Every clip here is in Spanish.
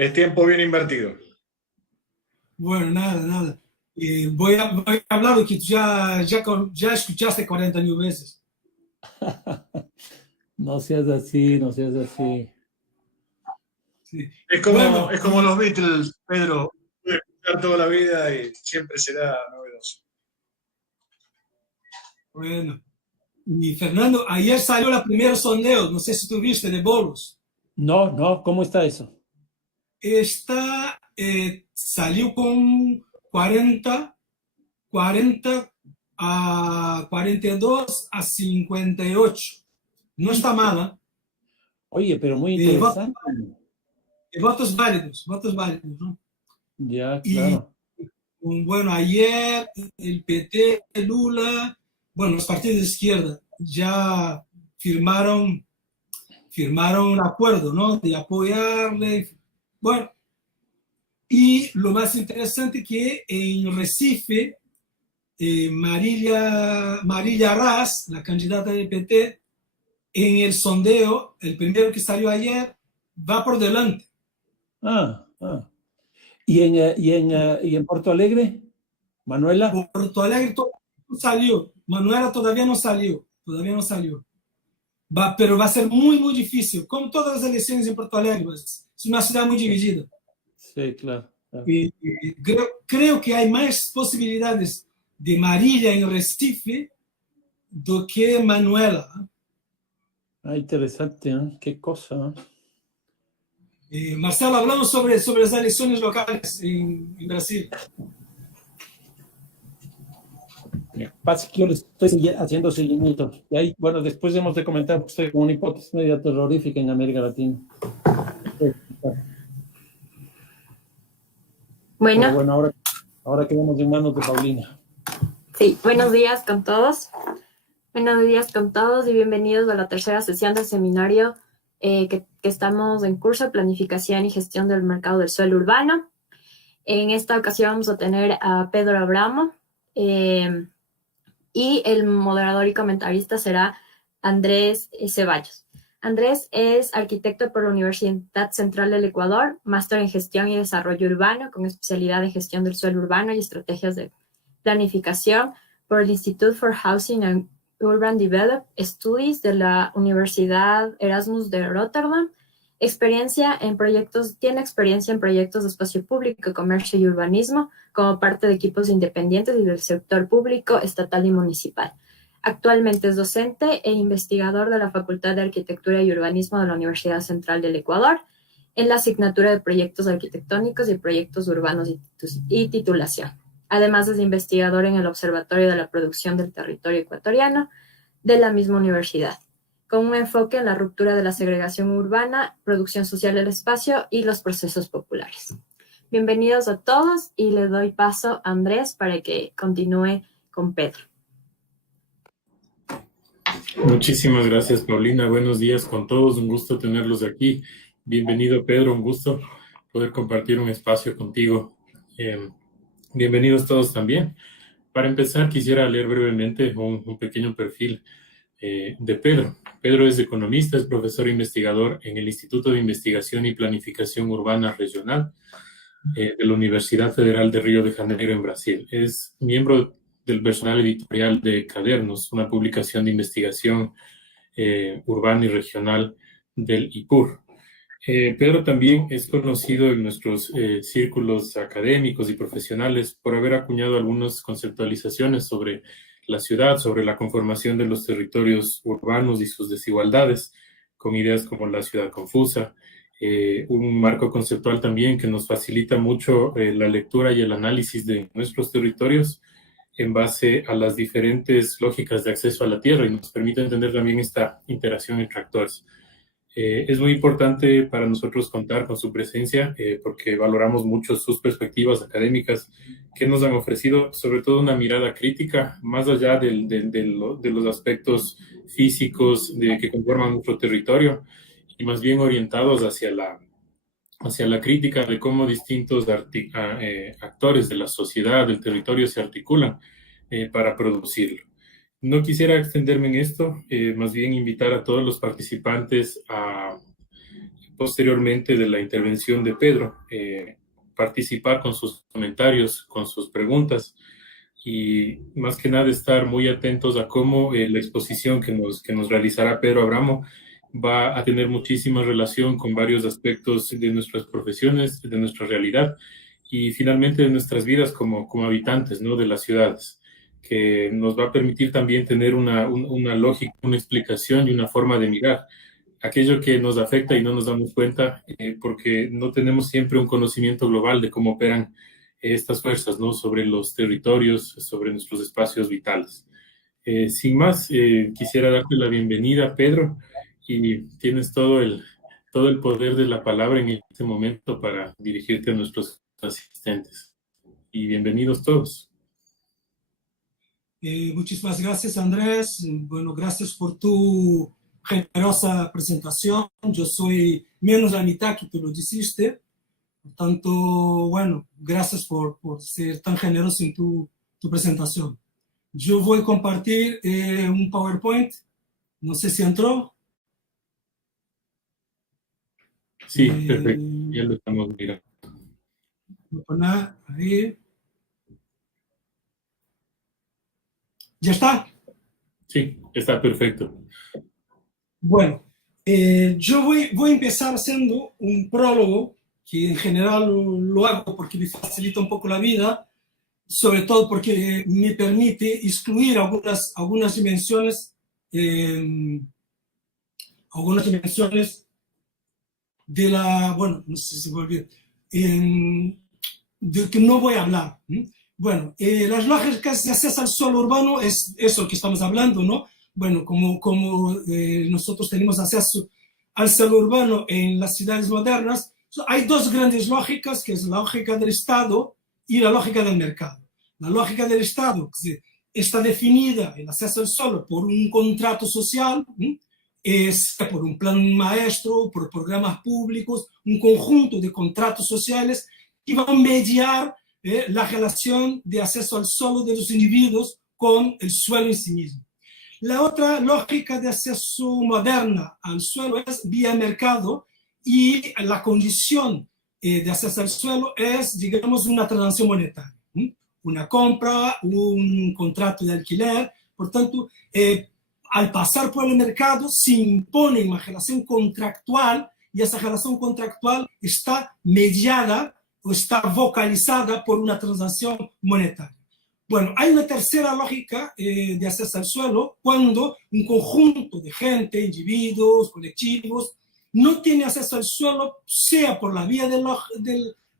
Es tiempo bien invertido. Bueno, nada. Voy a hablar lo que tú ya escuchaste 40.000 veces. No seas así, no seas así. Sí. Es Bueno, como los Beatles, Pedro. Puede escuchar toda la vida y siempre será novedoso. bueno. Y Fernando, ayer salió la primera sondeo, no sé si tú viste, de Bolos. No, no, ¿cómo está eso? Esta salió con 40 a 42 a 58. No está mala. Oye, pero muy Eh, votos, interesante. votos válidos, ¿no? Ya, Y claro. bueno, ayer el PT, Lula, bueno, los partidos de izquierda ya firmaron, firmaron un acuerdo, ¿no? De apoyarle. Bueno, y lo más interesante que en Recife, Marilla Raz, la candidata del PT, en el sondeo, el primero que salió ayer, va por delante. Ah, ah. ¿Y en Porto Alegre? ¿Manuela? Porto Alegre no salió, Manuela todavía no salió, todavía no salió. Pero va a ser muy difícil, como todas las elecciones en Porto Alegre, es una ciudad muy dividida. Sí, claro, claro. Y creo que hay más posibilidades de Marília en Recife do que Manuela. Ah, interesante, ¿eh? Qué cosa, ¿no? Marcelo, hablamos sobre las elecciones locales en Brasil. Pasa que yo le estoy haciendo seguimiento. Y ahí, bueno, después hemos de comentar, porque estoy con una hipótesis media terrorífica en América Latina. Pero Bueno, bueno, ahora quedamos en manos de Paulina. sí, buenos días con todos. Buenos días con todos y bienvenidos a la tercera sesión del seminario que estamos en curso de planificación y gestión del mercado del suelo urbano. En esta ocasión vamos a tener a Pedro Abramo y el moderador y comentarista será Andrés Ceballos. Andrés es arquitecto por la Universidad Central del Ecuador, máster en gestión y desarrollo urbano con especialidad en gestión del suelo urbano y estrategias de planificación por el Institute for Housing and Urban Development Studies de la Universidad Erasmus de Rotterdam. Tiene experiencia en proyectos de espacio público, comercio y urbanismo como parte de equipos independientes y del sector público, estatal y municipal. Actualmente es docente e investigador de la Facultad de Arquitectura y Urbanismo de la Universidad Central del Ecuador en la asignatura de Proyectos Arquitectónicos y Proyectos Urbanos y Titulación. Además es investigador en el Observatorio de la Producción del Territorio Ecuatoriano de la misma universidad, con un enfoque en la ruptura de la segregación urbana, producción social del espacio y los procesos populares. Bienvenidos a todos y le doy paso a Andrés para que continúe con Pedro. Muchísimas gracias, Paulina. Buenos días con todos. Un gusto tenerlos aquí. Bienvenido, Pedro. Un gusto poder compartir un espacio contigo. Bienvenidos todos también. Para empezar, quisiera leer brevemente un pequeño perfil de Pedro. Pedro es economista, es profesor investigador en el Instituto de Investigación y Planificación Urbana Regional de la Universidad Federal de Río de Janeiro en Brasil. Es miembro del personal editorial de Cadernos, una publicación de investigación urbana y regional del IPUR. Pedro también es conocido en nuestros círculos académicos y profesionales por haber acuñado algunas conceptualizaciones sobre la ciudad, sobre la conformación de los territorios urbanos y sus desigualdades, con ideas como la ciudad confusa, un marco conceptual también que nos facilita mucho la lectura y el análisis de nuestros territorios en base a las diferentes lógicas de acceso a la tierra y nos permite entender también esta interacción entre actores. Es muy importante para nosotros contar con su presencia porque valoramos mucho sus perspectivas académicas que nos han ofrecido sobre todo una mirada crítica más allá de los aspectos físicos que conforman nuestro territorio y más bien orientados hacia la crítica de cómo distintos actores de la sociedad, del territorio se articulan para producirlo. No quisiera extenderme en esto, más bien invitar a todos los participantes a posteriormente de la intervención de Pedro, participar con sus comentarios, con sus preguntas y más que nada estar muy atentos a cómo la exposición que nos realizará Pedro Abramo va a tener muchísima relación con varios aspectos de nuestras profesiones, de nuestra realidad y finalmente de nuestras vidas como habitantes, ¿no?, de las ciudades, que nos va a permitir también tener una lógica, una explicación y una forma de mirar aquello que nos afecta y no nos damos cuenta porque no tenemos siempre un conocimiento global de cómo operan estas fuerzas, ¿no?, sobre los territorios, sobre nuestros espacios vitales. Sin más, quisiera darte la bienvenida, Pedro, y tienes todo el poder de la palabra en este momento para dirigirte a nuestros asistentes. Y bienvenidos todos. Muchísimas gracias, Andrés. Bueno, gracias por tu generosa presentación. Yo soy menos la mitad que tú lo dijiste. Por tanto, bueno, gracias por ser tan generoso en tu presentación. Yo voy a compartir un PowerPoint. No sé si entró. Sí, perfecto. Ya lo estamos mirando. Ahí. ¿Ya está? Sí, está perfecto. Bueno, yo voy a empezar haciendo un prólogo, que en general lo hago porque me facilita un poco la vida, sobre todo porque me permite excluir algunas dimensiones de la, bueno, no sé si volví, de que no voy a hablar. Bueno, las lógicas de acceso al suelo urbano es eso que estamos hablando, ¿no? Bueno, como nosotros tenemos acceso al suelo urbano en las ciudades modernas, hay dos grandes lógicas, que es la lógica del Estado y la lógica del mercado. La lógica del Estado está definida, el acceso al suelo, por un contrato social, es por un plan maestro, por programas públicos, un conjunto de contratos sociales que van a mediar la relación de acceso al suelo de los individuos con el suelo en sí mismo. La otra lógica de acceso moderna al suelo es vía mercado y la condición de acceso al suelo es, digamos, una transacción monetaria, una compra, un contrato de alquiler. Por tanto, al pasar por el mercado se impone una relación contractual y esa relación contractual está mediada o está vocalizada por una transacción monetaria. Bueno, hay una tercera lógica de acceso al suelo cuando un conjunto de gente, individuos, colectivos, no tiene acceso al suelo, sea por la vía de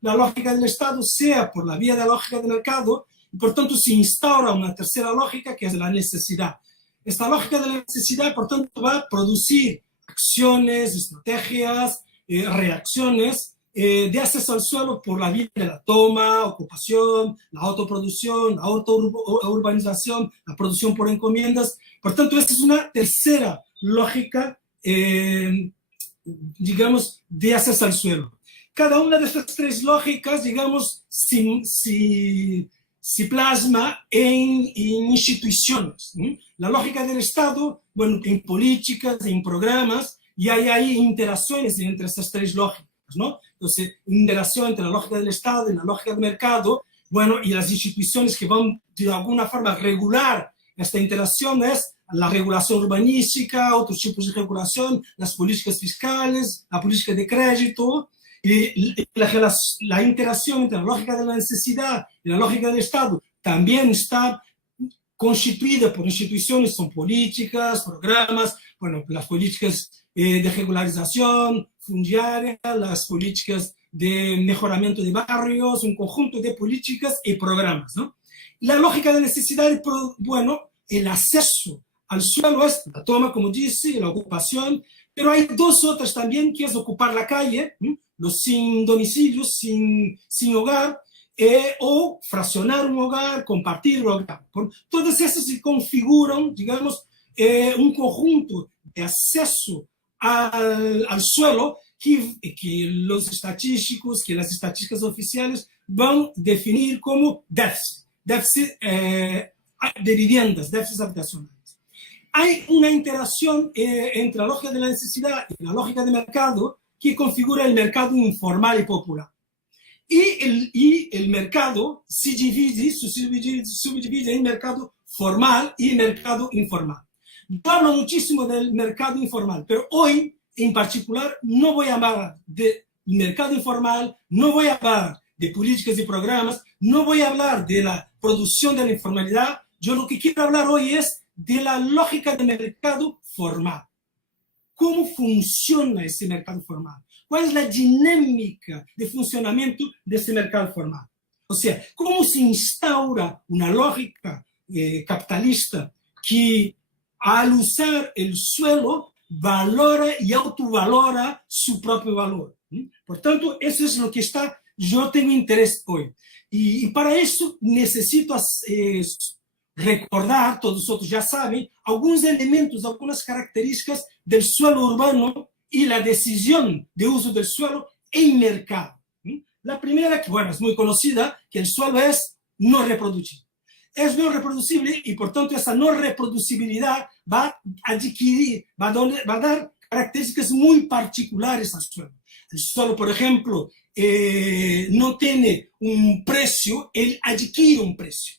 la lógica del Estado, sea por la vía de la lógica del mercado, y por tanto se instaura una tercera lógica que es la necesidad. Esta lógica de la necesidad, por tanto, va a producir acciones, estrategias, reacciones de acceso al suelo por la vía de la toma, ocupación, la autoproducción, la autourbanización, la producción por encomiendas. Por tanto, esta es una tercera lógica, digamos, de acceso al suelo. Cada una de estas tres lógicas, digamos, se plasma en instituciones. La lógica del Estado, bueno, en políticas, en programas, y hay interacciones entre estas tres lógicas, ¿no? Entonces, interacción entre la lógica del Estado y la lógica del mercado, bueno, y las instituciones que van de alguna forma a regular esta interacción es la regulación urbanística, otros tipos de regulación, las políticas fiscales, la política de crédito, y la interacción entre la lógica de la necesidad y la lógica del Estado también está constituida por instituciones, son políticas, programas, bueno, las políticas de regularización fundiaria, las políticas de mejoramiento de barrios, un conjunto de políticas y programas, ¿no? La lógica de necesidad, bueno, el acceso al suelo es la toma, como dice, la ocupación, pero hay dos otras también, que es ocupar la calle, los sin domicilio, sin hogar, o fraccionar un hogar, compartir un hogar. Todas esas se configuran, digamos, un conjunto de acceso al suelo que las estadísticas oficiales van a definir como déficit de viviendas, déficits habitacionales. Hay una interacción entre la lógica de la necesidad y la lógica de mercado que configura el mercado informal y popular. Y el mercado se subdivide en mercado formal y mercado informal. Yo hablo muchísimo del mercado informal, pero hoy en particular no voy a hablar de mercado informal, no voy a hablar de políticas y programas, no voy a hablar de la producción de la informalidad. Yo lo que quiero hablar hoy es de la lógica del mercado formal. ¿Cómo funciona ese mercado formal? ¿Cuál es la dinámica de funcionamiento de ese mercado formal? O sea, ¿cómo se instaura una lógica capitalista que al usar el suelo valora y autovalora su propio valor? Por tanto, eso es lo que yo tengo interés hoy. Y para eso necesito recordar, todos vosotros ya saben, algunos elementos, algunas características del suelo urbano y la decisión de uso del suelo en mercado. La primera, que bueno, es muy conocida, que el suelo es no reproducible. Es no reproducible y por tanto esa no reproducibilidad va a dar características muy particulares al suelo. El suelo, por ejemplo, no tiene un precio, él adquiere un precio.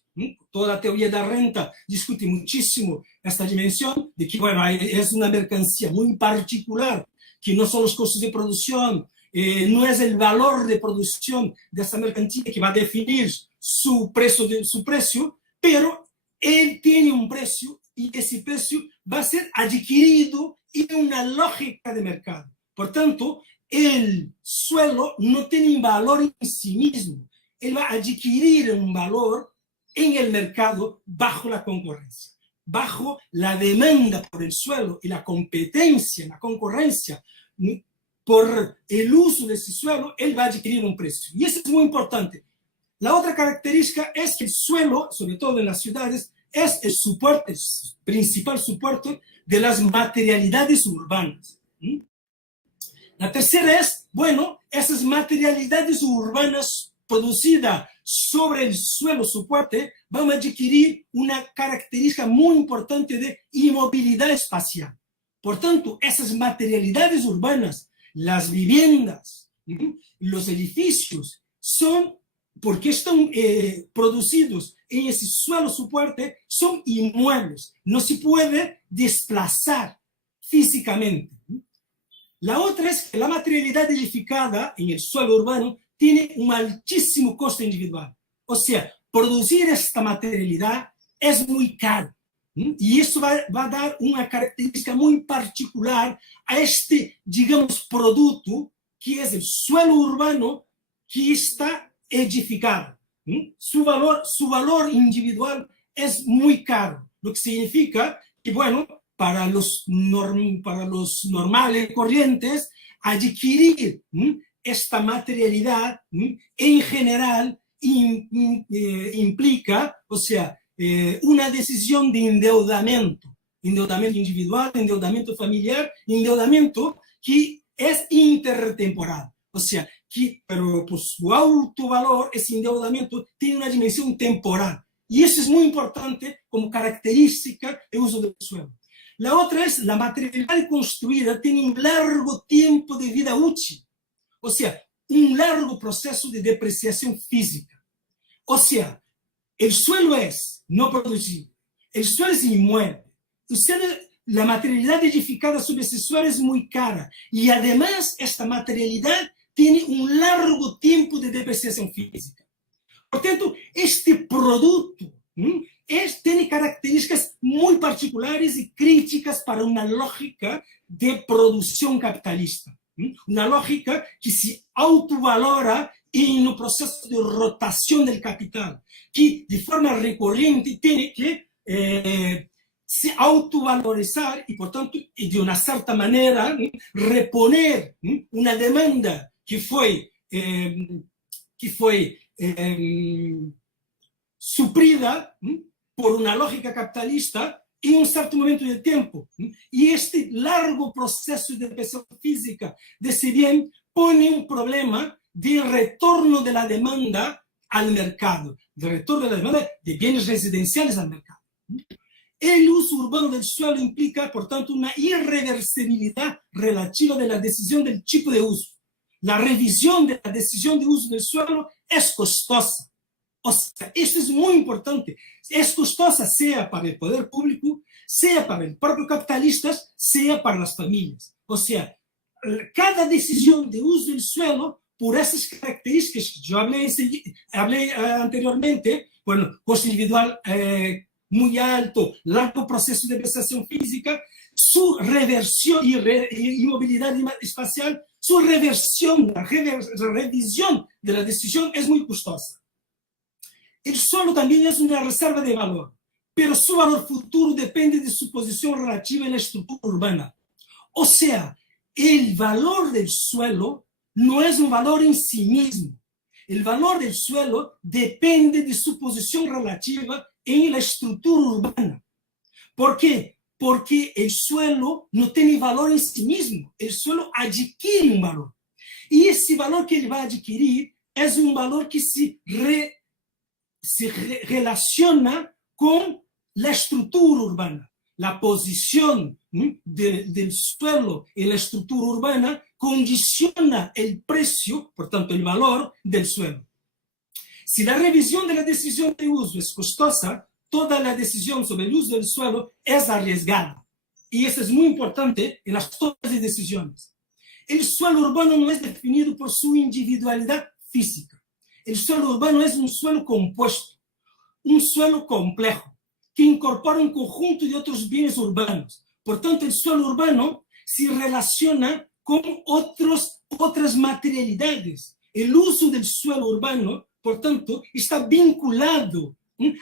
Toda la teoría de la renta discute muchísimo esta dimensión de que, bueno, es una mercancía muy particular, que no son los costos de producción, no es el valor de producción de esta mercancía que va a definir su precio, pero él tiene un precio y ese precio va a ser adquirido en una lógica de mercado. Por tanto, el suelo no tiene un valor en sí mismo, él va a adquirir un valor en el mercado bajo la concurrencia, bajo la demanda por el suelo y la competencia, la concurrencia por el uso de ese suelo, él va a adquirir un precio. Y eso es muy importante. La otra característica es que el suelo, sobre todo en las ciudades, es el soporte, el principal soporte de las materialidades urbanas. La tercera es, bueno, esas materialidades urbanas producidas sobre el suelo soporte van a adquirir una característica muy importante de inmovilidad espacial. Por tanto, esas materialidades urbanas, las viviendas, los edificios, porque están producidos en ese suelo soporte, son inmuebles, no se puede desplazar físicamente. La otra es que la materialidad edificada en el suelo urbano tiene un altísimo costo individual. O sea, producir esta materialidad es muy caro. Y eso va a dar una característica muy particular a este, digamos, producto que es el suelo urbano que está edificado. Su valor individual es muy caro, lo que significa que, bueno, para los normales corrientes, adquirir esta materialidad en general implica, o sea, una decisión de endeudamiento individual, endeudamiento familiar, endeudamiento que es intertemporal. O sea, pero por su alto valor, ese endeudamiento tiene una dimensión temporal. Y eso es muy importante como característica del uso del suelo. La otra es la materialidad construida tiene un largo tiempo de vida útil. O sea, un largo proceso de depreciación física. O sea, el suelo es no producible, el suelo es inmueble. La materialidad edificada sobre ese suelo es muy cara y además esta materialidad tiene un largo tiempo de depreciación física. Por tanto, este producto tiene características muy particulares y críticas para una lógica de producción capitalista. Una lógica que se autovalora en un proceso de rotación del capital, que de forma recurrente tiene que se autovalorizar y por tanto, y de una cierta manera, reponer una demanda que fue suplida por una lógica capitalista en un cierto momento de tiempo. Y este largo proceso de depreciación física de ese bien pone un problema de retorno de la demanda al mercado, de retorno de la demanda de bienes residenciales al mercado. El uso urbano del suelo implica, por tanto, una irreversibilidad relativa de la decisión del tipo de uso. La revisión de la decisión de uso del suelo es costosa. O sea, esto es muy importante. Es costosa sea para el poder público, sea para el propio capitalista, sea para las familias. O sea, cada decisión de uso del suelo, por esas características que yo hablé anteriormente, bueno, costo individual muy alto, largo proceso de depreciación física, su reversión y movilidad espacial, su reversión, la revisión de la decisión es muy costosa. El suelo también es una reserva de valor, pero su valor futuro depende de su posición relativa en la estructura urbana. O sea, el valor del suelo no es un valor en sí mismo. El valor del suelo depende de su posición relativa en la estructura urbana. ¿Por qué? Porque el suelo no tiene valor en sí mismo. El suelo adquiere un valor. Y ese valor que él va a adquirir es un valor que se relaciona con la estructura urbana. La posición del suelo en la estructura urbana condiciona el precio, por tanto el valor del suelo. Si la revisión de la decisión de uso es costosa, toda la decisión sobre el uso del suelo es arriesgada. Y eso es muy importante en las tomas de decisiones. El suelo urbano no es definido por su individualidad física. El suelo urbano es un suelo compuesto, un suelo complejo, que incorpora un conjunto de otros bienes urbanos. Por tanto, el suelo urbano se relaciona con otras materialidades. El uso del suelo urbano, por tanto, está vinculado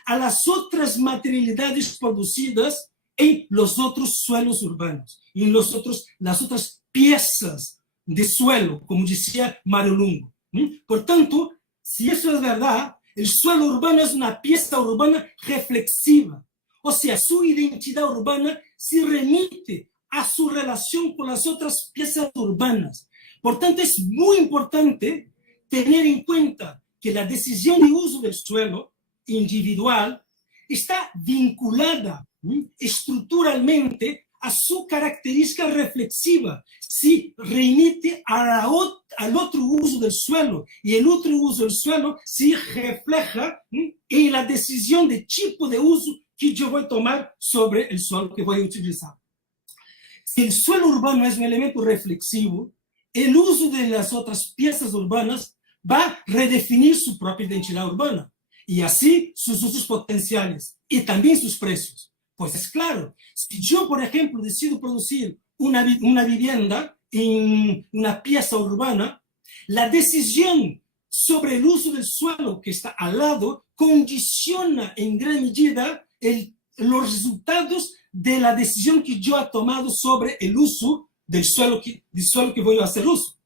a las otras materialidades producidas en los otros suelos urbanos, en las otras piezas de suelo, como decía Mario Lungo. Por tanto, si eso es verdad, el suelo urbano es una pieza urbana reflexiva. O sea, su identidad urbana se remite a su relación con las otras piezas urbanas. Por tanto, es muy importante tener en cuenta que la decisión de uso del suelo individual está vinculada estructuralmente a su característica reflexiva, se remite al otro uso del suelo, y el otro uso del suelo se refleja en la decisión de tipo de uso que yo voy a tomar sobre el suelo que voy a utilizar. Si el suelo urbano es un elemento reflexivo, el uso de las otras piezas urbanas va a redefinir su propia identidad urbana, y así sus usos potenciales, y también sus precios. Pues es claro, si yo, por ejemplo, decido producir una vivienda en una pieza urbana, la decisión sobre el uso del suelo que está al lado condiciona en gran medida los resultados de la decisión que yo he tomado sobre el uso del suelo que voy a hacer uso.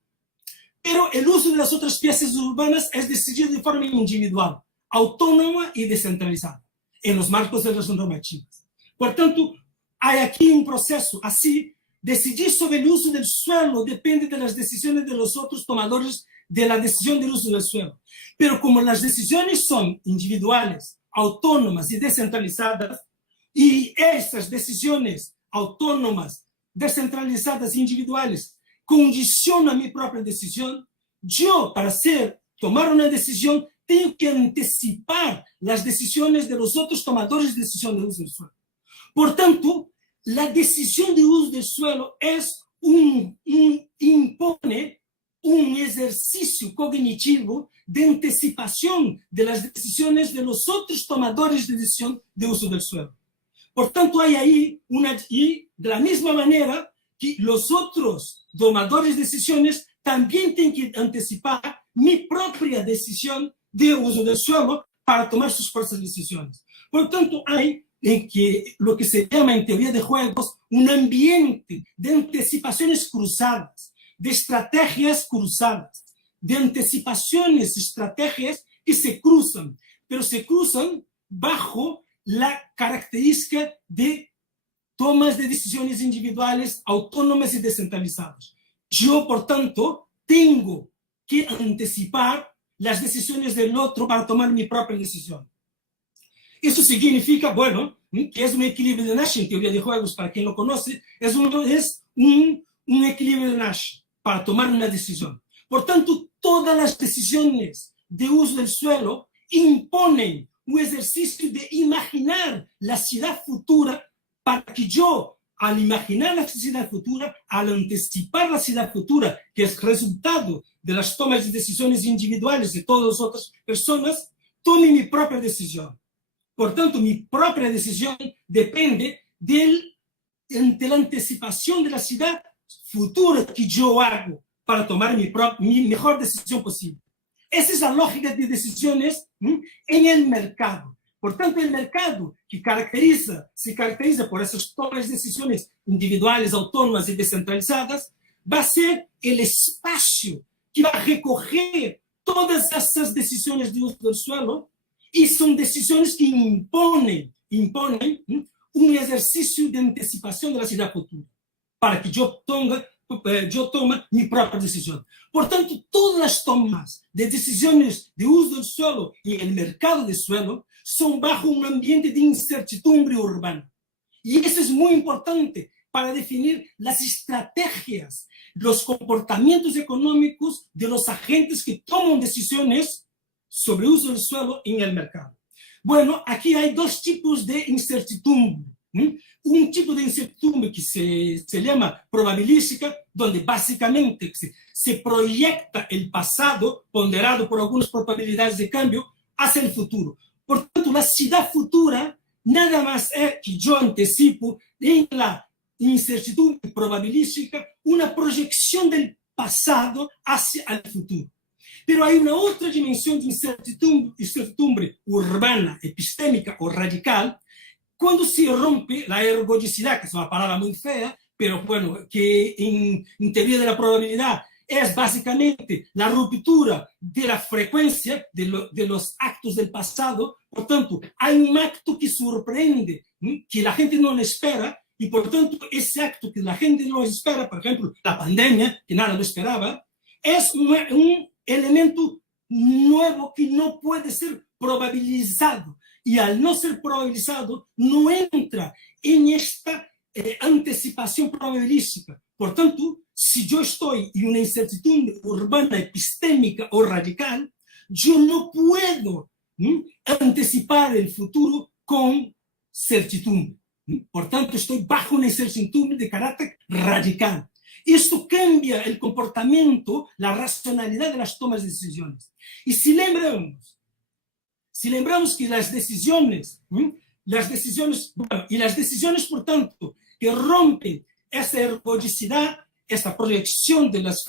Pero el uso de las otras piezas urbanas es decidido de forma individual, autónoma y descentralizada, en los marcos de las normativas. Por tanto, hay aquí un proceso así. Decidir sobre el uso del suelo depende de las decisiones de los otros tomadores de la decisión del uso del suelo. Pero como las decisiones son individuales, autónomas y descentralizadas, y esas decisiones autónomas, descentralizadas e individuales condicionan mi propia decisión, yo, para tomar una decisión, tengo que anticipar las decisiones de los otros tomadores de decisión del uso del suelo. Por tanto, la decisión de uso del suelo impone un ejercicio cognitivo de anticipación de las decisiones de los otros tomadores de decisión de uso del suelo. Por tanto, hay ahí y de la misma manera que los otros tomadores de decisiones también tienen que anticipar mi propia decisión de uso del suelo para tomar sus propias decisiones. Por tanto, hay en que lo que se llama en teoría de juegos un ambiente de anticipaciones cruzadas, de estrategias cruzadas, de anticipaciones, estrategias que se cruzan, pero se cruzan bajo la característica de tomas de decisiones individuales, autónomas y descentralizadas. Yo, por tanto, tengo que anticipar las decisiones del otro para tomar mi propia decisión. Eso significa, bueno, que es un equilibrio de Nash en teoría de juegos, para quien lo conoce, es un equilibrio de Nash para tomar una decisión. Por tanto, todas las decisiones de uso del suelo imponen un ejercicio de imaginar la ciudad futura, para que yo, al imaginar la ciudad futura, al anticipar la ciudad futura, que es resultado de las tomas de decisiones individuales de todas las otras personas, tome mi propia decisión. Por tanto, mi propia decisión depende de la anticipación de la ciudad futura que yo hago para tomar mi mejor decisión posible. Esa es la lógica de decisiones en el mercado. Por tanto, el mercado se caracteriza por esas tomas de decisiones individuales, autónomas y descentralizadas, va a ser el espacio que va a recoger todas esas decisiones de uso del suelo, y son decisiones que imponen un ejercicio de anticipación de la ciudad futura, para que yo tome mi propia decisión. Por tanto, todas las tomas de decisiones de uso del suelo y el mercado del suelo son bajo un ambiente de incertidumbre urbana. Y eso es muy importante para definir las estrategias, los comportamientos económicos de los agentes que toman decisiones sobre uso del suelo en el mercado. Bueno, aquí hay dos tipos de incertidumbre. Un tipo de incertidumbre que se llama probabilística, donde básicamente se proyecta el pasado ponderado por algunas probabilidades de cambio hacia el futuro. Por tanto, la ciudad futura nada más es que yo anticipo en la incertidumbre probabilística una proyección del pasado hacia el futuro. Pero hay una otra dimensión de incertidumbre urbana, epistémica o radical, cuando se rompe la ergodicidad, que es una palabra muy fea, pero bueno, que en teoría de la probabilidad es básicamente la ruptura de la frecuencia de los actos del pasado. Por tanto, hay un acto que sorprende, que la gente no lo espera, y por tanto ese acto que la gente no espera, por ejemplo, la pandemia, que nada lo esperaba, es un elemento nuevo que no puede ser probabilizado, y al no ser probabilizado no entra en esta anticipación probabilística. Por tanto, si yo estoy en una incertidumbre urbana, epistémica o radical, yo no puedo anticipar el futuro con certidumbre. Por tanto, estoy bajo una incertidumbre de carácter radical. Esto cambia el comportamiento, la racionalidad de las tomas de decisiones. Y si lembramos que las decisiones, por tanto, que rompen esa ergodicidad, esta proyección de los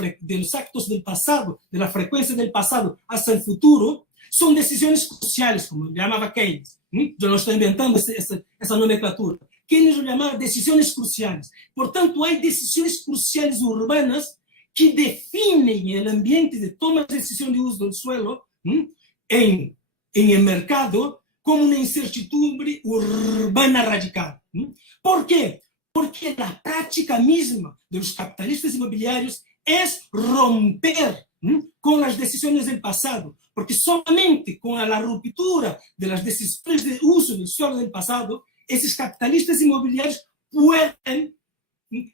actos del pasado, de la frecuencia del pasado hacia el futuro, son decisiones cruciales, como llamaba Keynes. Yo no estoy inventando esa nomenclatura. Keynes lo llamaba decisiones cruciales. Por tanto, hay decisiones cruciales urbanas que definen el ambiente de toma de decisión de uso del suelo en el mercado como una incertidumbre urbana radical. ¿Por qué? Porque la práctica misma de los capitalistas inmobiliarios es romper con las decisiones del pasado, porque solamente con la ruptura de las decisiones de uso del suelo del pasado, esos capitalistas inmobiliarios pueden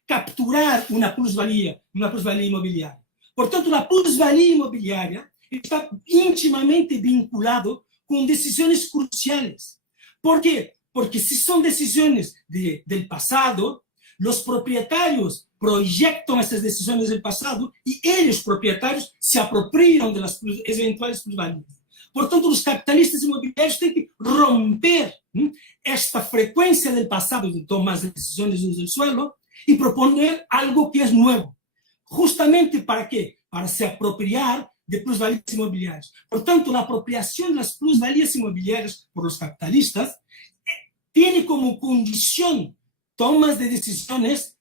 capturar una plusvalía inmobiliaria. Por tanto, la plusvalía inmobiliaria está íntimamente vinculado con decisiones cruciales. ¿Por qué? Porque si son decisiones del pasado, los propietarios proyectan esas decisiones del pasado y ellos, propietarios, se apropian de las eventuales plusvalías. Por tanto, los capitalistas inmobiliarios tienen que romper esta frecuencia del pasado de tomas de decisiones del suelo y proponer algo que es nuevo. ¿Justamente para qué? Para se apropiar de plusvalías inmobiliarias. Por tanto, la apropiación de las plusvalías inmobiliarias por los capitalistas tiene como condición tomas de decisiones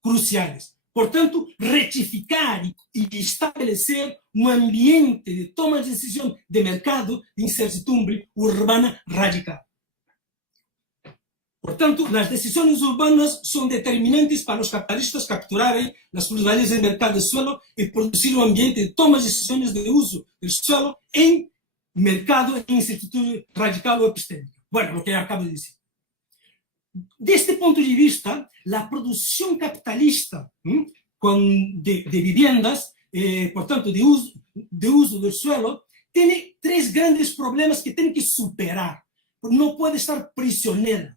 cruciales. Por tanto, rectificar y establecer un ambiente de toma de decisión de mercado de incertidumbre urbana radical. Por tanto, las decisiones urbanas son determinantes para los capitalistas capturar las plusvalías del mercado del suelo y producir un ambiente de toma de decisiones de uso del suelo en mercado de incertidumbre radical o epistémica. Bueno, lo que acabo de decir. Desde este punto de vista, la producción capitalista de viviendas, por tanto, de uso del suelo, tiene tres grandes problemas que tiene que superar. No puede estar prisionera.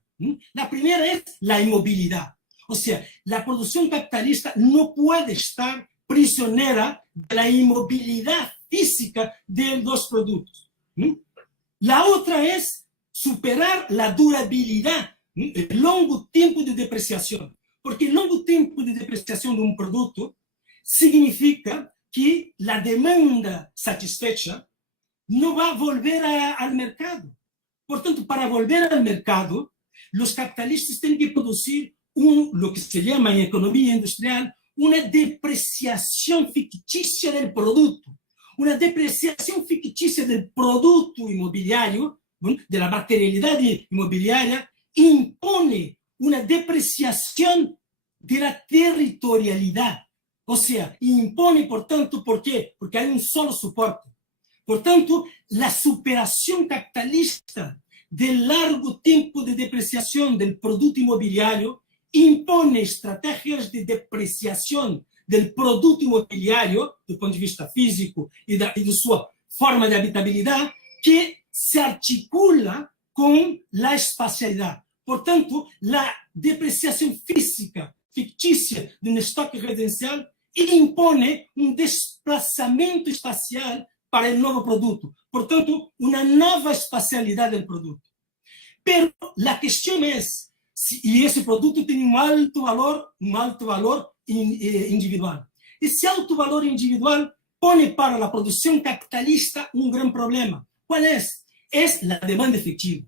La primera es la inmovilidad. O sea, la producción capitalista no puede estar prisionera de la inmovilidad física de los productos. La otra es superar la durabilidad, el largo tiempo de depreciación. Porque el largo tiempo de depreciación de un producto significa que la demanda satisfecha no va a volver al mercado. Por tanto, para volver al mercado, los capitalistas tienen que producir lo que se llama en economía industrial una depreciación ficticia del producto. Una depreciación ficticia del producto inmobiliario, de la materialidad inmobiliaria, impone una depreciación de la territorialidad. O sea, impone, por tanto, ¿por qué? Porque hay un solo soporte. Por tanto, la superación capitalista del largo tiempo de depreciación del producto inmobiliario impone estrategias de depreciación del producto inmobiliario, do ponto de vista físico e de sua forma de habitabilidade, que se articula com a espacialidade. Portanto, a depreciação física fictícia de um estoque residencial impone um desplazamento espacial para o novo produto. Portanto, uma nova espacialidade do produto. Pero a questão é, e esse produto tem um alto valor individual. Esse alto valor individual põe para a produção capitalista um grande problema. Qual é? É a demanda efetiva.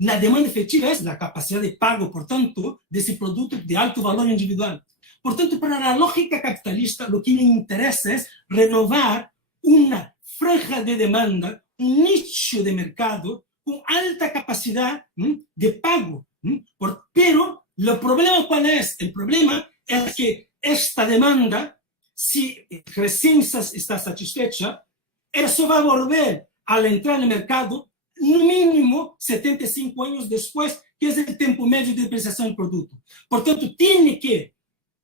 La demanda efectiva es la capacidad de pago, por tanto, de ese producto de alto valor individual. Por tanto, para la lógica capitalista, lo que le interesa es renovar una franja de demanda, un nicho de mercado con alta capacidad de pago. Pero, ¿el problema cuál es? El problema es que esta demanda, si recién está satisfecha, eso va a volver al entrar en el mercado no mínimo 75 años después, que es el tiempo medio de depreciación del producto. Por tanto, tiene que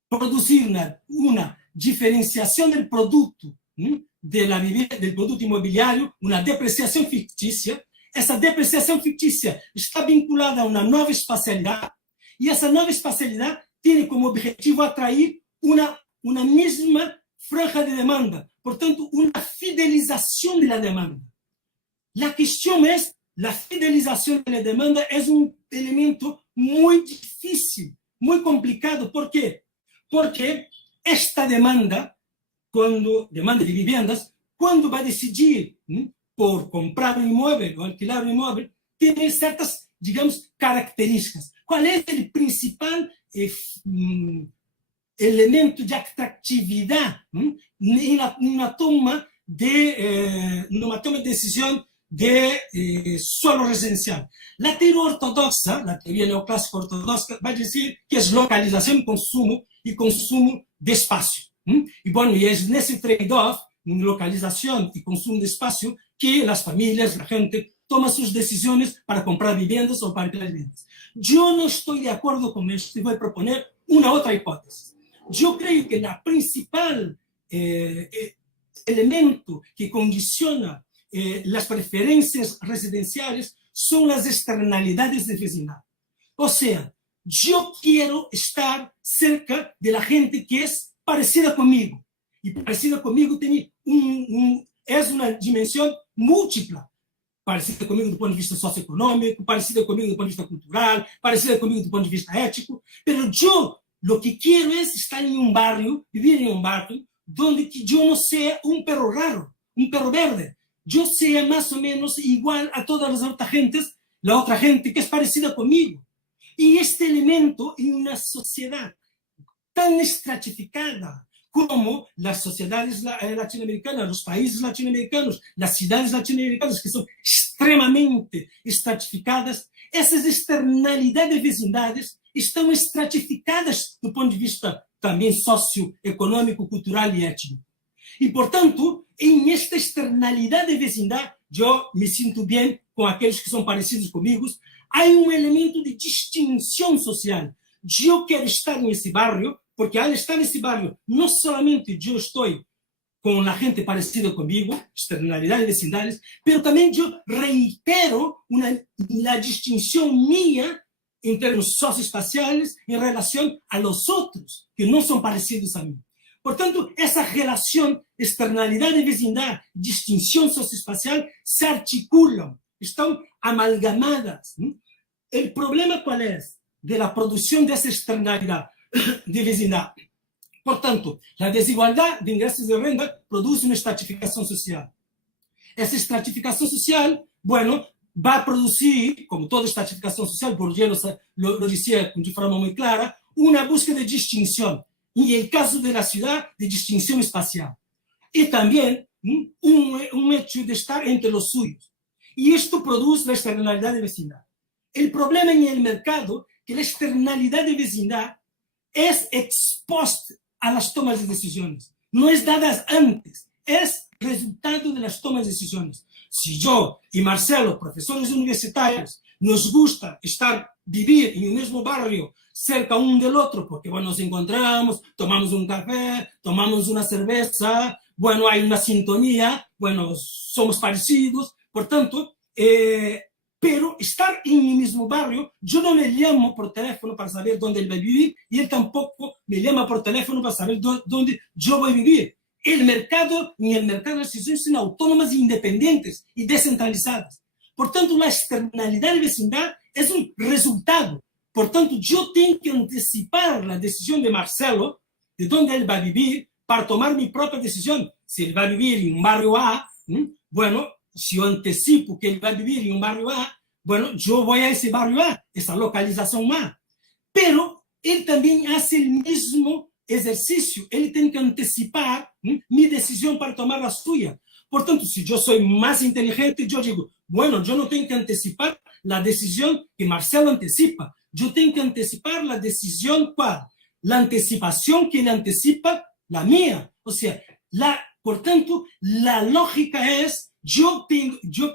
producir una diferenciación del producto, del producto inmobiliario, una depreciación ficticia. Esa depreciación ficticia está vinculada a una nueva espacialidad, y esa nueva espacialidad tiene como objetivo atraer una misma franja de demanda. Por tanto, una fidelización de la demanda. La cuestión es, la fidelización de la demanda es un elemento muy difícil, muy complicado. ¿Por qué? Porque esta demanda de viviendas, cuando va a decidir por comprar un inmueble o alquilar un inmueble, tiene ciertas, digamos, características. ¿Cuál es el principal elemento de atractividad en una toma de decisión de suelo residencial? La teoría ortodoxa, la teoría neoclásica ortodoxa, va a decir que es localización, consumo y consumo de espacio. Y bueno, y es en ese trade-off, localización y consumo de espacio, que las familias, la gente, toman sus decisiones para comprar viviendas o para alquilar viviendas. Yo no estoy de acuerdo con esto y voy a proponer una otra hipótesis. Yo creo que la principal elemento que condiciona las preferencias residenciales son las externalidades de vecindad. O sea, yo quiero estar cerca de la gente que es parecida conmigo. Y parecida conmigo tiene es una dimensión múltipla. Parecida comigo do ponto de vista socioeconômico, parecida comigo do ponto de vista cultural, parecida comigo do ponto de vista ético. Pero yo lo que quiero es estar en un barrio, vivir en un barrio, donde que yo no sea un perro raro, un perro verde. Yo sea más o menos igual a todas las otras gentes, la otra gente que es parecida conmigo. Y este elemento en una sociedad tan estratificada como las sociedades latinoamericanas, los países latinoamericanos, las ciudades latinoamericanas, que son extremadamente estratificadas, essas externalidades de vecindades estão estratificadas do ponto de vista também socioeconômico, cultural e étnico. E, portanto, em esta externalidade de vecindade, eu me sinto bem com aqueles que são parecidos comigo, hay un elemento de distinción social. Yo quiero estar en ese barrio, porque al estar en ese barrio, no solamente yo estoy con la gente parecida conmigo, externalidades vecindales, pero también yo reitero la distinción mía en términos socioespaciales en relación a los otros, que no son parecidos a mí. Por tanto, esa relación externalidad de vecindad, distinción socioespacial, se articulan, están amalgamadas. ¿El problema cuál es? De la producción de esa externalidad de vecindad. Por tanto, la desigualdad de ingresos de renta produce una estratificación social. Esa estratificación social, bueno, va a producir, como toda estratificación social, Bourdieu lo decía de forma muy clara, una búsqueda de distinción. Y en el caso de la ciudad, de distinción espacial. Y también un hecho de estar entre los suyos. Y esto produce la externalidad de vecindad. El problema en el mercado es que la externalidad de vecindad es expuesta a las tomas de decisiones. No es dada antes, es resultado de las tomas de decisiones. Si yo y Marcelo, profesores universitarios, nos gusta vivir en el mismo barrio, cerca uno del otro, porque bueno, nos encontramos, tomamos un café, tomamos una cerveza, bueno, hay una sintonía, bueno, somos parecidos, por tanto, pero estar en el mismo barrio, yo no le llamo por teléfono para saber dónde él va a vivir y él tampoco me llama por teléfono para saber dónde yo voy a vivir. El mercado ni el mercado de las decisiones son autónomas, independientes y descentralizadas. Por tanto, la externalidad de vecindad es un resultado. Por tanto, yo tengo que anticipar la decisión de Marcelo, de dónde él va a vivir, para tomar mi propia decisión. Si él va a vivir en un barrio A, bueno, si yo anticipo que él va a vivir en un barrio A, bueno, yo voy a ese barrio A, esa localización A. Pero él también hace el mismo ejercicio. Él tiene que anticipar mi decisión para tomar la suya. Por tanto, si yo soy más inteligente, yo digo, bueno, yo no tengo que anticipar la decisión que Marcelo anticipa. Yo tengo que anticipar la decisión, ¿cuál? La anticipación que él anticipa, la mía. O sea, por tanto, la lógica es, yo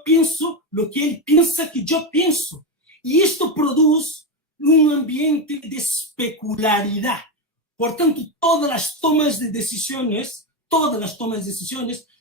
pienso lo que él piensa que yo pienso. Y esto produce un ambiente de especularidad. Por tanto, todas las tomas de decisiones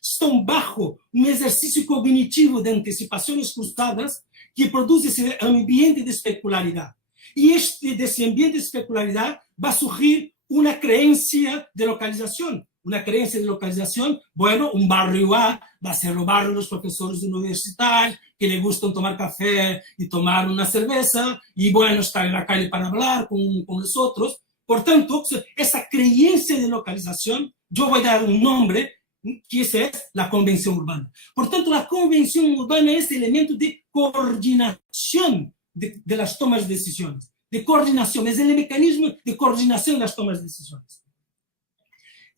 están bajo un ejercicio cognitivo de anticipaciones cruzadas que produce ese ambiente de especularidad. Y de ese ambiente de especularidad va a surgir una creencia de localización. Una creencia de localización, bueno, un barrio A va a ser el barrio de los profesores universitarios que le gustan tomar café y tomar una cerveza y, bueno, estar en la calle para hablar con los otros. Por tanto, esa creencia de localización, yo voy a dar un nombre, que esa es la convención urbana. Por tanto, la convención urbana es el elemento de coordinación de las tomas de decisiones. De coordinación, es el mecanismo de coordinación de las tomas de decisiones.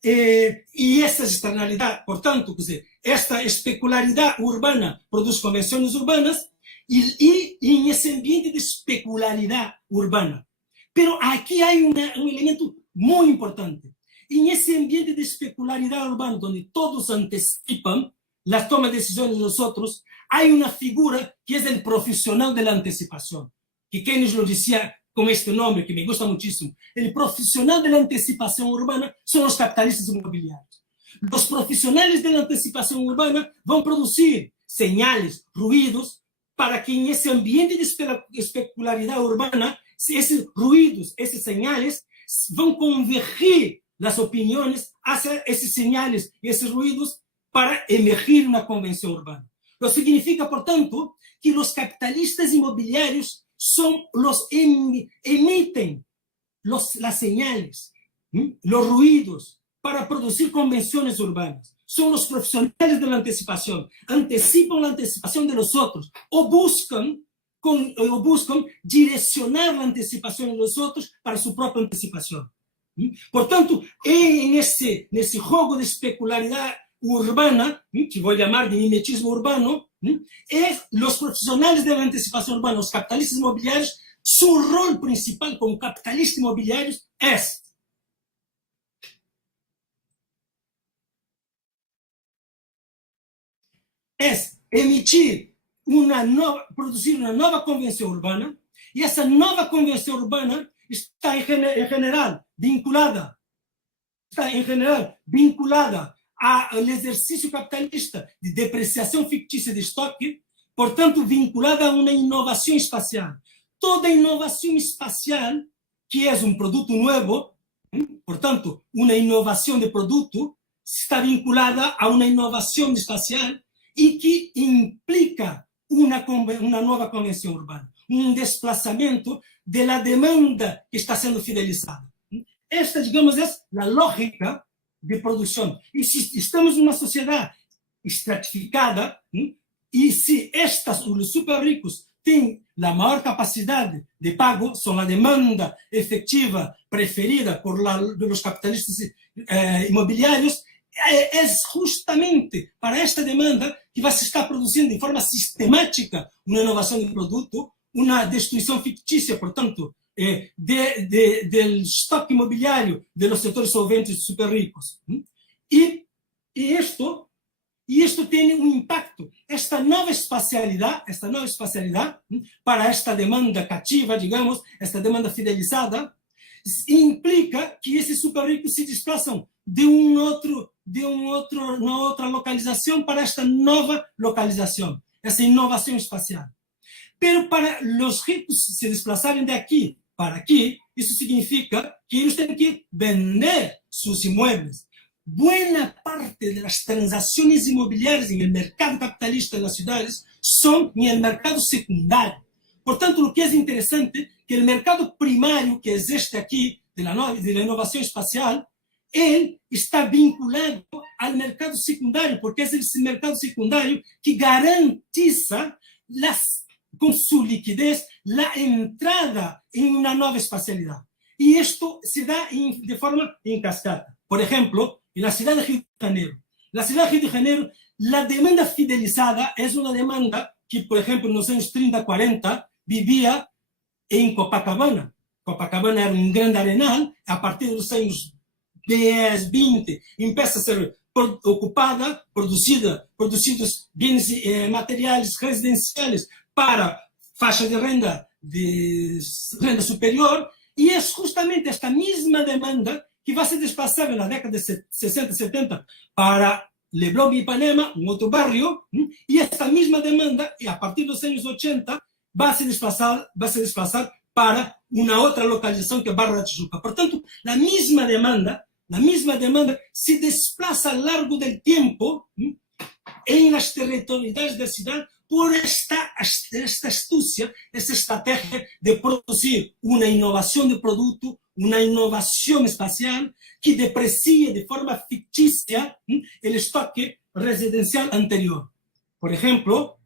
Y esta externalidad, por tanto, esta especularidad urbana produce convenciones urbanas y en ese ambiente de especularidad urbana. Pero aquí hay un elemento muy importante. En ese ambiente de especularidad urbana, donde todos anticipan las tomas de decisiones de los otros, hay una figura que es el profesional de la anticipación, que Keynes lo decía con este nombre, que me gusta muchísimo. El profesional de la anticipación urbana son los capitalistas inmobiliarios. Los profesionales de la anticipación urbana van a producir señales, ruidos, para que en ese ambiente de especularidad urbana, esos ruidos, esas señales, van a convergir las opiniones hacia esas señales y esos ruidos para emergir una convención urbana. Lo significa, por tanto, que los capitalistas inmobiliarios son los emiten las señales, los ruidos para producir convenciones urbanas. Son los profesionales de la anticipación, anticipan la anticipación de los otros o buscan direccionar la anticipación de los otros para su propia anticipación. Por tanto, en ese juego de especularidad urbana, que voy a llamar de mimetismo urbano, es los profesionales de la anticipación urbana, los capitalistas inmobiliarios, su rol principal como capitalistas inmobiliarios es emitir producir una nueva convención urbana, y esa nueva convención urbana está en general vinculada al ejercicio capitalista de depreciación ficticia de estoque, portanto, vinculada a una innovación espacial. Toda innovación espacial, que es un producto nuevo, portanto, una innovación de producto, está vinculada a una innovación espacial y que implica una nueva convención urbana, un desplazamiento de la demanda que está siendo fidelizada. Esta, digamos, es la lógica de producción. Y si estamos en una sociedad estratificada, y si los super ricos tienen la mayor capacidad de pago, son la demanda efectiva preferida por los capitalistas inmobiliarios, es justamente para esta demanda que va a estar produciendo de forma sistemática una innovación de producto, una destrucción ficticia, portanto, del stock inmobiliario de los sectores solventes super ricos. Y esto tiene un impacto. Esta nueva espacialidad para esta demanda cativa, digamos, esta demanda fidelizada, implica que esses super ricos se desplazam de uma outra localização para esta nova localização, essa inovação espacial. Pero para os ricos se desplazarem de aqui para aqui, isso significa que eles têm que vender seus imóveis. Buena parte de las transacciones inmobiliarias en el mercado capitalista de las ciudades son en el mercado secundario. Por tanto, lo que es interesante que el mercado primario que existe aquí de la innovación espacial, él está vinculado al mercado secundario, porque es ese mercado secundario que garantiza con su liquidez la entrada en una nueva espacialidad. Y esto se da de forma en cascada. Por ejemplo, en la ciudad de Río de Janeiro. La ciudad de Río de Janeiro, la demanda fidelizada es una demanda que, por ejemplo, en los años 30, 40, vivía en Copacabana. Copacabana era un gran arenal. A partir de los años 10, 20, empieza a ser ocupada, producidos bienes materiales residenciales para faixa de renda superior, y es justamente esta misma demanda que va a se desplazar en la década de 60, 70 para Leblon y Ipanema, un otro barrio, y esta misma demanda, y a partir de los años 80, va a se desplazar para una otra localización que es Barra de Tijuca. Por tanto, la misma demanda se desplaza a lo largo del tiempo en las territorialidades de la ciudad por esta astucia, esta estrategia de producir una innovación de producto, una innovación espacial que deprecie de forma ficticia el estoque residencial anterior. Por ejemplo,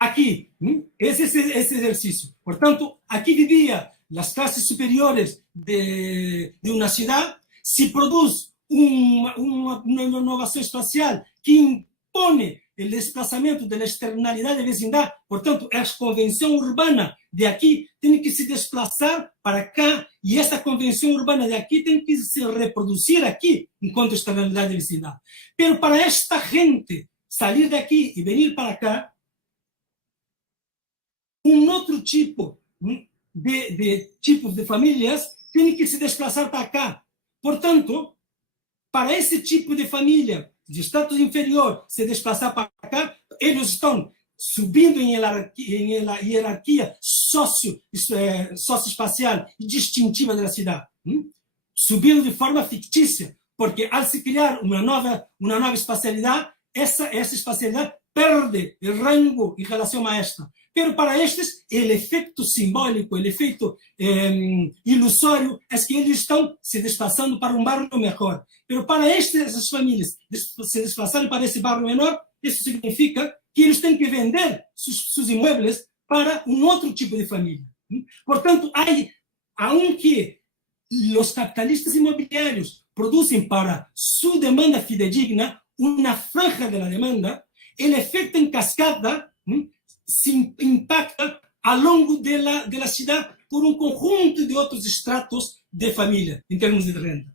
aquí es ese ejercicio. Por tanto, aquí vivían las clases superiores de una ciudad. Si produce una innovación espacial que impone el desplazamiento de la externalidad de vecindad, por tanto, la convención urbana de aquí tiene que se desplazar para acá, y esta convención urbana de aquí tiene que se reproducir aquí en cuanto a externalidad de vecindad. Pero para esta gente salir de aquí y venir para acá, un otro tipo de tipos de familias tiene que se desplazar para acá. Por tanto, para ese tipo de familia de estatus inferior se desplazar para acá, ellos están subindo en la jerarquía socioespacial y distintiva de la ciudad, subiendo de forma ficticia, porque al se crear una nueva espacialidad, esa espacialidad perde el rango en relación a esta. Pero para estes, el efecto simbólico, el efecto ilusorio, es que ellos están se desplazando para un barrio mejor. Pero para esas familias se desplazarem para ese barrio menor, eso significa que ellos tienen que vender sus inmuebles para un otro tipo de familia. Por tanto, aunque los capitalistas inmobiliarios producen para su demanda fidedigna una franja de la demanda, el efecto en cascada se impacta a lo largo de la ciudad por un conjunto de otros estratos de familia en términos de renta.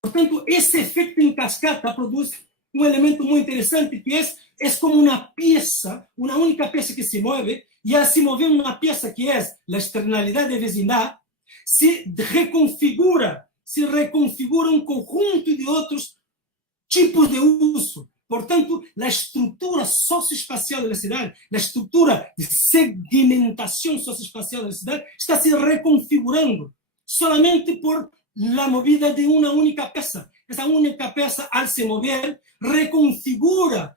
Por tanto, ese efecto en cascada produce un elemento muy interesante que es como una pieza, una única pieza que se mueve, y al se mover una pieza que es la externalidad de vecindad, se reconfigura un conjunto de otros tipos de uso. Portanto, a estrutura socioespacial da cidade, a estrutura de segmentação socioespacial da cidade está se reconfigurando solamente por la movida de uma única peça. Essa única peça, al se mover, reconfigura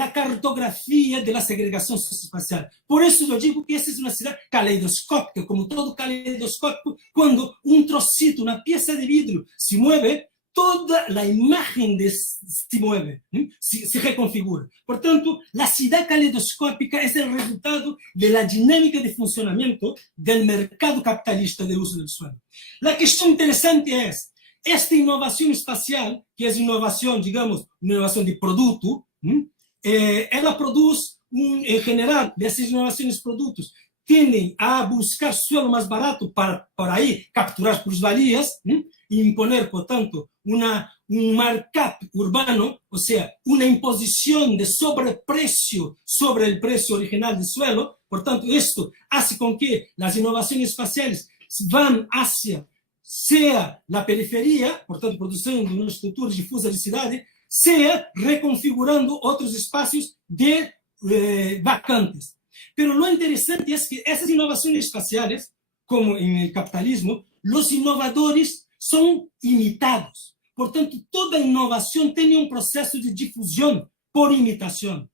a cartografia da segregação socioespacial. Por isso eu digo que essa é uma cidade caleidoscópica, como todo caleidoscópico, quando um trocito, uma peça de vidro se move, toda a imagem se mueve, se reconfigura. Portanto, a cidade caleidoscópica é o resultado da dinâmica de funcionamento do mercado capitalista de uso do suelo. A questão interessante é esta inovação espacial, que é inovação, digamos, inovação de produto, ela produz, em geral, essas inovações de produtos tendem a buscar suelo mais barato para aí capturar plusvalias e imponer, portanto, um markup urbano, ou seja, uma imposição de sobrepreço sobre o preço original do suelo. Portanto, isto faz com que as inovações espaciais vão hacia, seja na periferia, portanto, produzindo uma estrutura difusa de cidade, seja reconfigurando outros espaços de vacantes. Pero lo interesante es que esas innovaciones espaciales, como en el capitalismo, los innovadores son imitados. Por tanto, toda innovación tiene un proceso de difusión por imitación.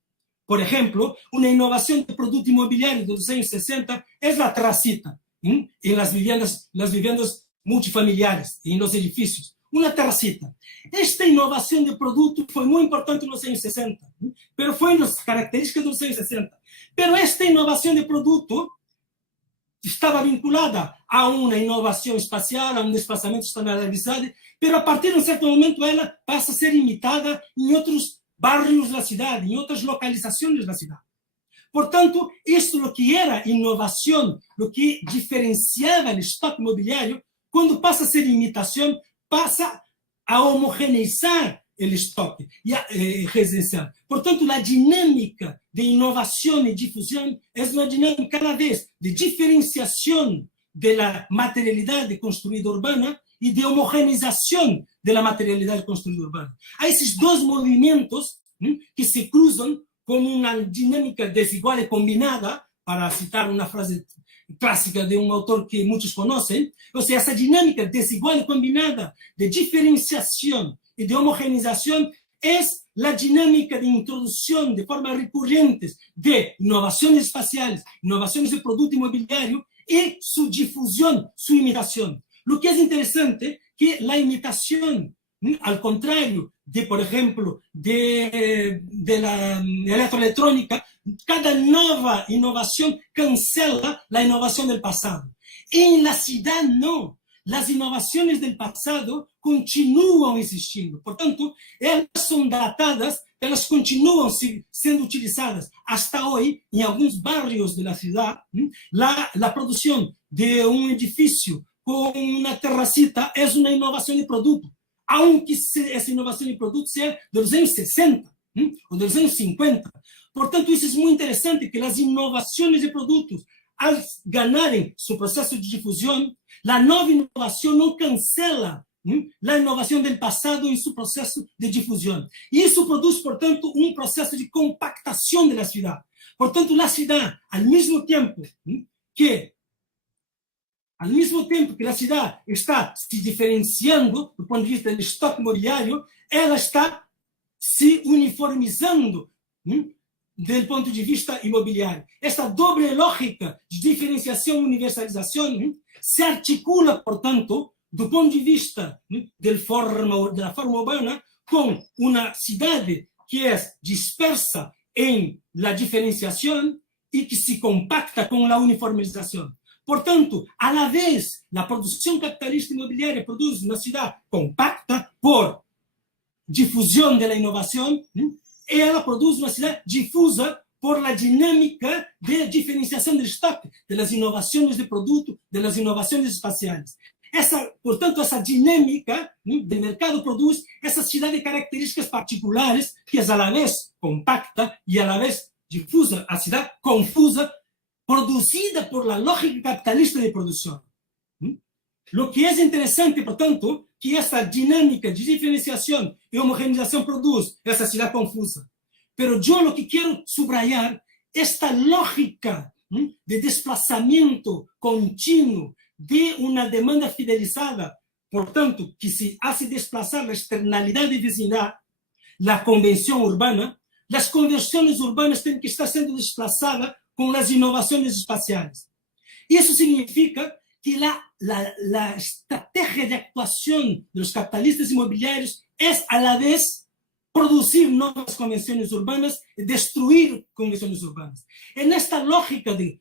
Por ejemplo, una innovación de producto inmobiliario de los años 60 es la terracita en las viviendas multifamiliares, en los edificios. Una terracita. Esta innovación de producto fue muy importante en los años 60, pero fue en las características de los años 60. Pero esta inovação de produto estava vinculada a uma inovação espacial, a um desplaçamento estandarizado, mas a partir de um certo momento ela passa a ser imitada em outros bairros da cidade, em outras localizações da cidade. Portanto, isto o que era inovação, o que diferenciava o estoque imobiliário, quando passa a ser imitação, passa a homogeneizar o estoque residencial. Portanto, a dinâmica de inovação e difusão é uma dinâmica cada vez de diferenciação da materialidade construída urbana e de homogeneização da materialidade construída urbana. Há esses dois movimentos que se cruzam como uma dinâmica desigual e combinada, para citar uma frase clássica de um autor que muitos conhecem, ou seja, essa dinâmica desigual e combinada de diferenciação e de homogeneização é a dinâmica de introdução de formas recorrentes de inovações espaciais, inovações de produto imobiliário e sua difusão, sua imitação. O que é interessante que a imitação, ao contrário de, por exemplo, de la eletroeletrônica, cada nova inovação cancela a inovação do passado. Em la cidade, não. As inovações do passado continuam existindo. Portanto, elas são datadas, elas continuam sendo utilizadas. Hasta hoje, em alguns bairros da cidade, a produção de um edifício com uma terracita é uma inovação de produto, aunque essa inovação de produto seja dos anos 60 ou dos anos 50. Portanto, isso é muito interessante, que as inovações de produtos, ao ganharem seu processo de difusão, a nova inovação não cancela a inovação do passado em seu processo de difusão. E isso produz, portanto, um processo de compactação da cidade. Portanto, a cidade, ao mesmo tempo que a cidade está se diferenciando do ponto de vista do estoque imobiliário, ela está se uniformizando do ponto de vista imobiliário. Esta doble lógica de diferenciação e universalização se articula, portanto, do ponto de vista da forma urbana, com uma cidade que é dispersa em la diferenciação e que se compacta com a uniformização. Portanto, a la vez, a produção capitalista imobiliária produz uma cidade compacta por difusão da inovação, e ela produz uma cidade difusa por la dinâmica de diferenciação do estoque, das inovações de produto, das inovações espaciais. Portanto, essa dinâmica do mercado produz essa cidade de características particulares, que é a la vez compacta e a la vez difusa, a cidade confusa, produzida por la lógica capitalista de produção. Lo que é interessante, portanto, que essa dinâmica de diferenciação e homogeneização produz essa cidade confusa. Pero eu lo que quero subrayar esta lógica de desplazamento contínuo de uma demanda fidelizada, portanto, que se hace desplazar a externalidade de vecindad, a convenção urbana, as conversões urbanas têm que estar sendo desplaçadas com as inovações espaciais. Isso significa que a estratégia de actuação dos capitalistas imobiliários é, a la vez, produzir novas convenções urbanas e destruir convenções urbanas. É nesta lógica de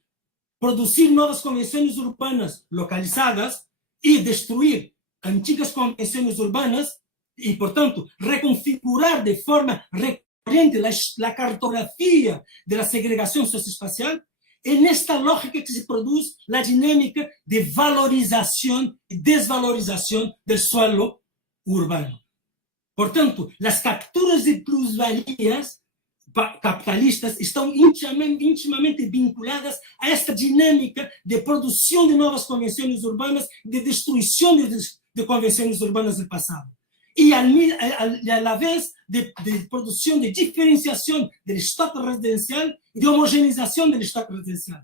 produzir novas convenções urbanas localizadas e destruir antigas convenções urbanas e, portanto, reconfigurar de forma recorrente a cartografia da segregação socioespacial, é nesta lógica que se produz a dinâmica de valorização e desvalorização do suelo urbano. Portanto, as capturas de plusvalias capitalistas estão intimamente vinculadas a esta dinâmica de produção de novas convenções urbanas, de destruição de convenções urbanas do passado. E, a la vez, de produção de diferenciação do estoque residencial e de homogeneização do estoque residencial.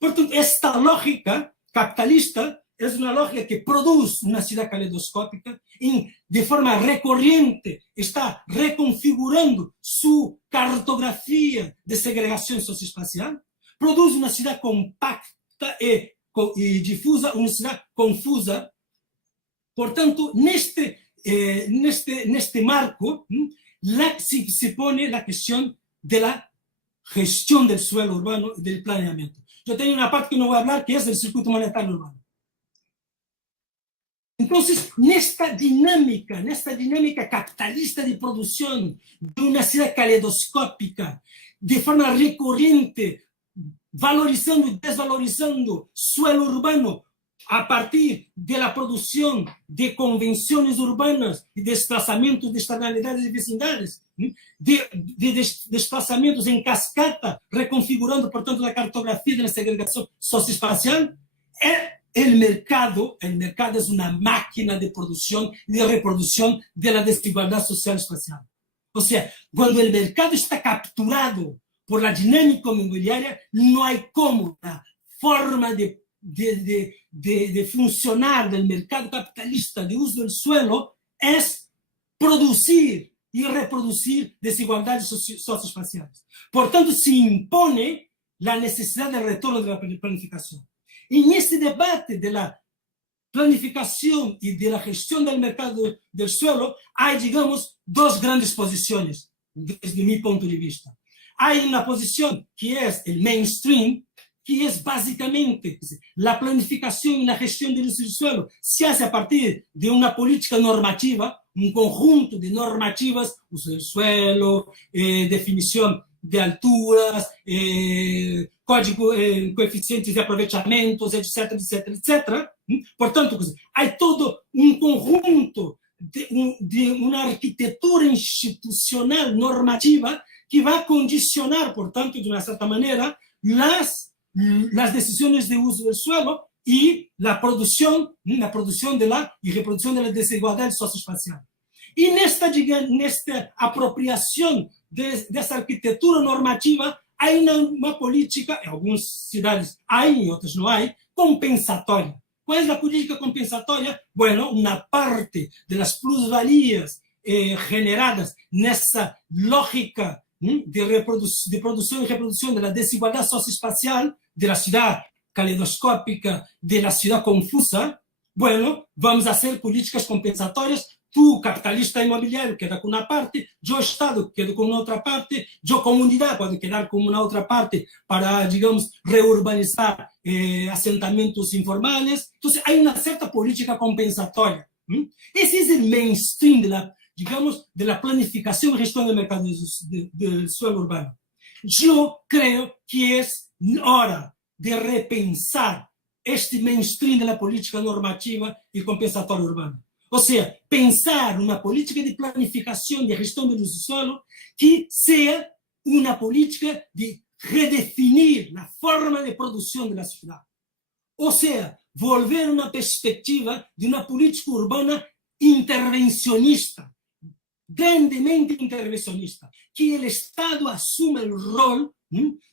Portanto, esta lógica capitalista é uma lógica que produz uma cidade caleidoscópica e, de forma recorrente, está reconfigurando sua cartografia de segregação socioespacial, produz uma cidade compacta e difusa, uma cidade confusa. Portanto, neste marco, se põe a questão da gestão do suelo urbano e do planeamento. Eu tenho uma parte que não vou falar, que é do circuito monetário urbano. Então, nesta dinâmica capitalista de produção de uma cidade caleidoscópica, de forma recorrente, valorizando e desvalorizando suelo urbano a partir da produção de convenções urbanas e desplaçamentos de externalidades e vecindades, de desplaçamentos em cascata, reconfigurando, portanto, a cartografia da segregação socioespacial, o mercado é uma máquina de produção e de reprodução da desigualdade social espacial. Ou seja, quando o mercado está capturado por la dinâmica imobiliária, não há como a forma de funcionar do mercado capitalista de uso do suelo é produzir e reproduzir desigualdades socioespaciais. Portanto, se impõe a necessidade de retorno da planificação. E nesse debate da planificação e da gestão do mercado do suelo, há, digamos, duas grandes posições, desde meu ponto de vista. Há uma posição que é o mainstream, que é basicamente a planificação e a gestão do uso do suelo se faz a partir de uma política normativa, conjunto de normativas, uso do suelo, definição de alturas, coeficientes de aproveitamentos, etc, etc, etc. Portanto, há todo conjunto de uma arquitetura institucional normativa que vai condicionar, portanto, de uma certa maneira, las decisões de uso do suelo e a produção e reprodução da desigualdade socioespacial. E nesta apropriação dessa arquitetura normativa, há uma política, em algumas cidades há, em outras não há, compensatória. Qual é a política compensatória? Bueno, uma parte das plusvalias generadas nessa lógica de produção e reprodução da desigualdade socioespacial da cidade caleidoscópica, da cidade confusa, bueno, vamos fazer políticas compensatórias. Tu, capitalista imobiliário, queda com uma parte, eu, Estado, quedo com outra parte, eu, comunidade, pode quedar com uma outra parte para, digamos, reurbanizar assentamentos informais. Então, há uma certa política compensatória. Esse é o mainstream digamos, de la planificación y gestión del mercado del suelo urbano. Yo creo que es hora de repensar este mainstream de la política normativa y compensatoria urbana. O sea, pensar una política de planificación de gestión del uso del suelo que sea una política de redefinir la forma de producción de la ciudad. O sea, volver a una perspectiva de una política urbana intervencionista, grandemente intervencionista, que el Estado asuma el rol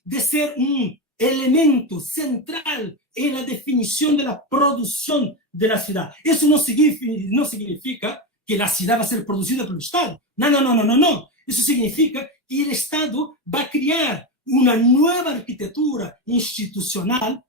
de ser un elemento central en la definición de la producción de la ciudad. Eso no significa que la ciudad va a ser producida por el Estado. No. Eso significa que el Estado va a crear una nueva arquitectura institucional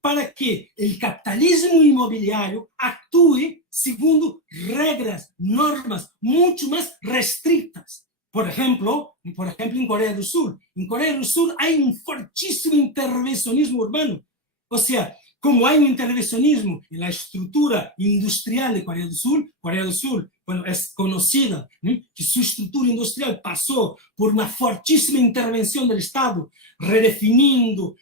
para que el capitalismo inmobiliario actúe según reglas, normas mucho más restrictas. Por ejemplo, en Corea del Sur. En Corea del Sur hay un fortísimo intervencionismo urbano. O sea, como hay un intervencionismo en la estructura industrial de Corea del Sur, bueno, es conocida, que su estructura industrial pasó por una fortísima intervención del Estado, redefiniendo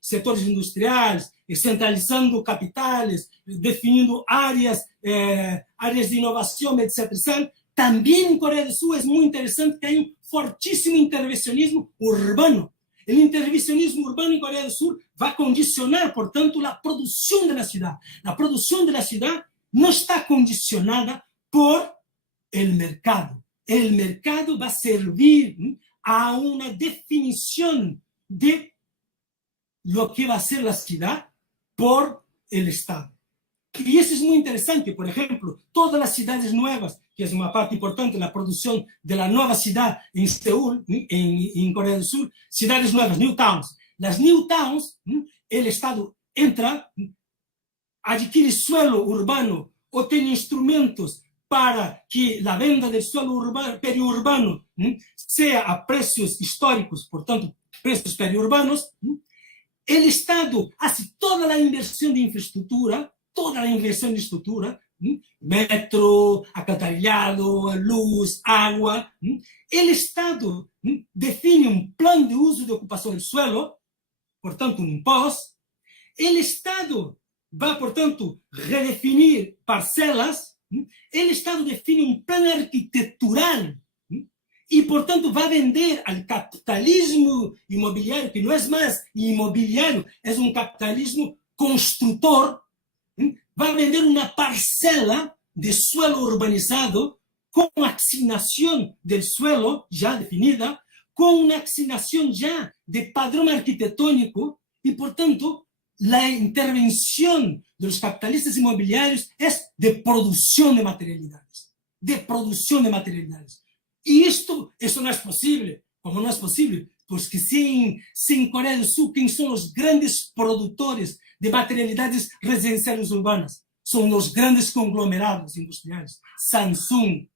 sectores industriales, centralizando capitales, definiendo áreas de innovación, etc. También en Corea del Sur es muy interesante que hay un fortísimo intervencionismo urbano. El intervencionismo urbano en Corea del Sur va a condicionar, por tanto, la producción de la ciudad. La producción de la ciudad no está condicionada por el mercado. El mercado va a servir a una definición de lo que va a ser la ciudad por el Estado. Y eso es muy interesante. Por ejemplo, todas las ciudades nuevas, que es una parte importante de la producción de la nueva ciudad en Seúl, en Corea del Sur, ciudades nuevas, new towns. Las new towns, el Estado entra, adquiere suelo urbano o tiene instrumentos para que la venta del suelo periurbano sea a precios históricos, por tanto, precios periurbanos. El Estado hace toda la inversión de infraestructura, metro, alcantarillado, luz, agua. El Estado define un plan de uso de ocupación del suelo, por tanto, un POS. El Estado va, por tanto, redefinir parcelas. El Estado define un plan arquitectural y, por tanto, va a vender al capitalismo inmobiliario, que no es más inmobiliario, es un capitalismo constructor. Va a vender una parcela de suelo urbanizado con asignación del suelo ya definida, con una asignación ya de padrón arquitectónico y, por tanto, la intervención de los capitalistas inmobiliarios es de producción de materialidades. Y eso no es posible. ¿Cómo no es posible? Pues que si en Corea del Sur, ¿quién son los grandes productores de materialidades residenciales urbanas? Son los grandes conglomerados industriales. Samsung,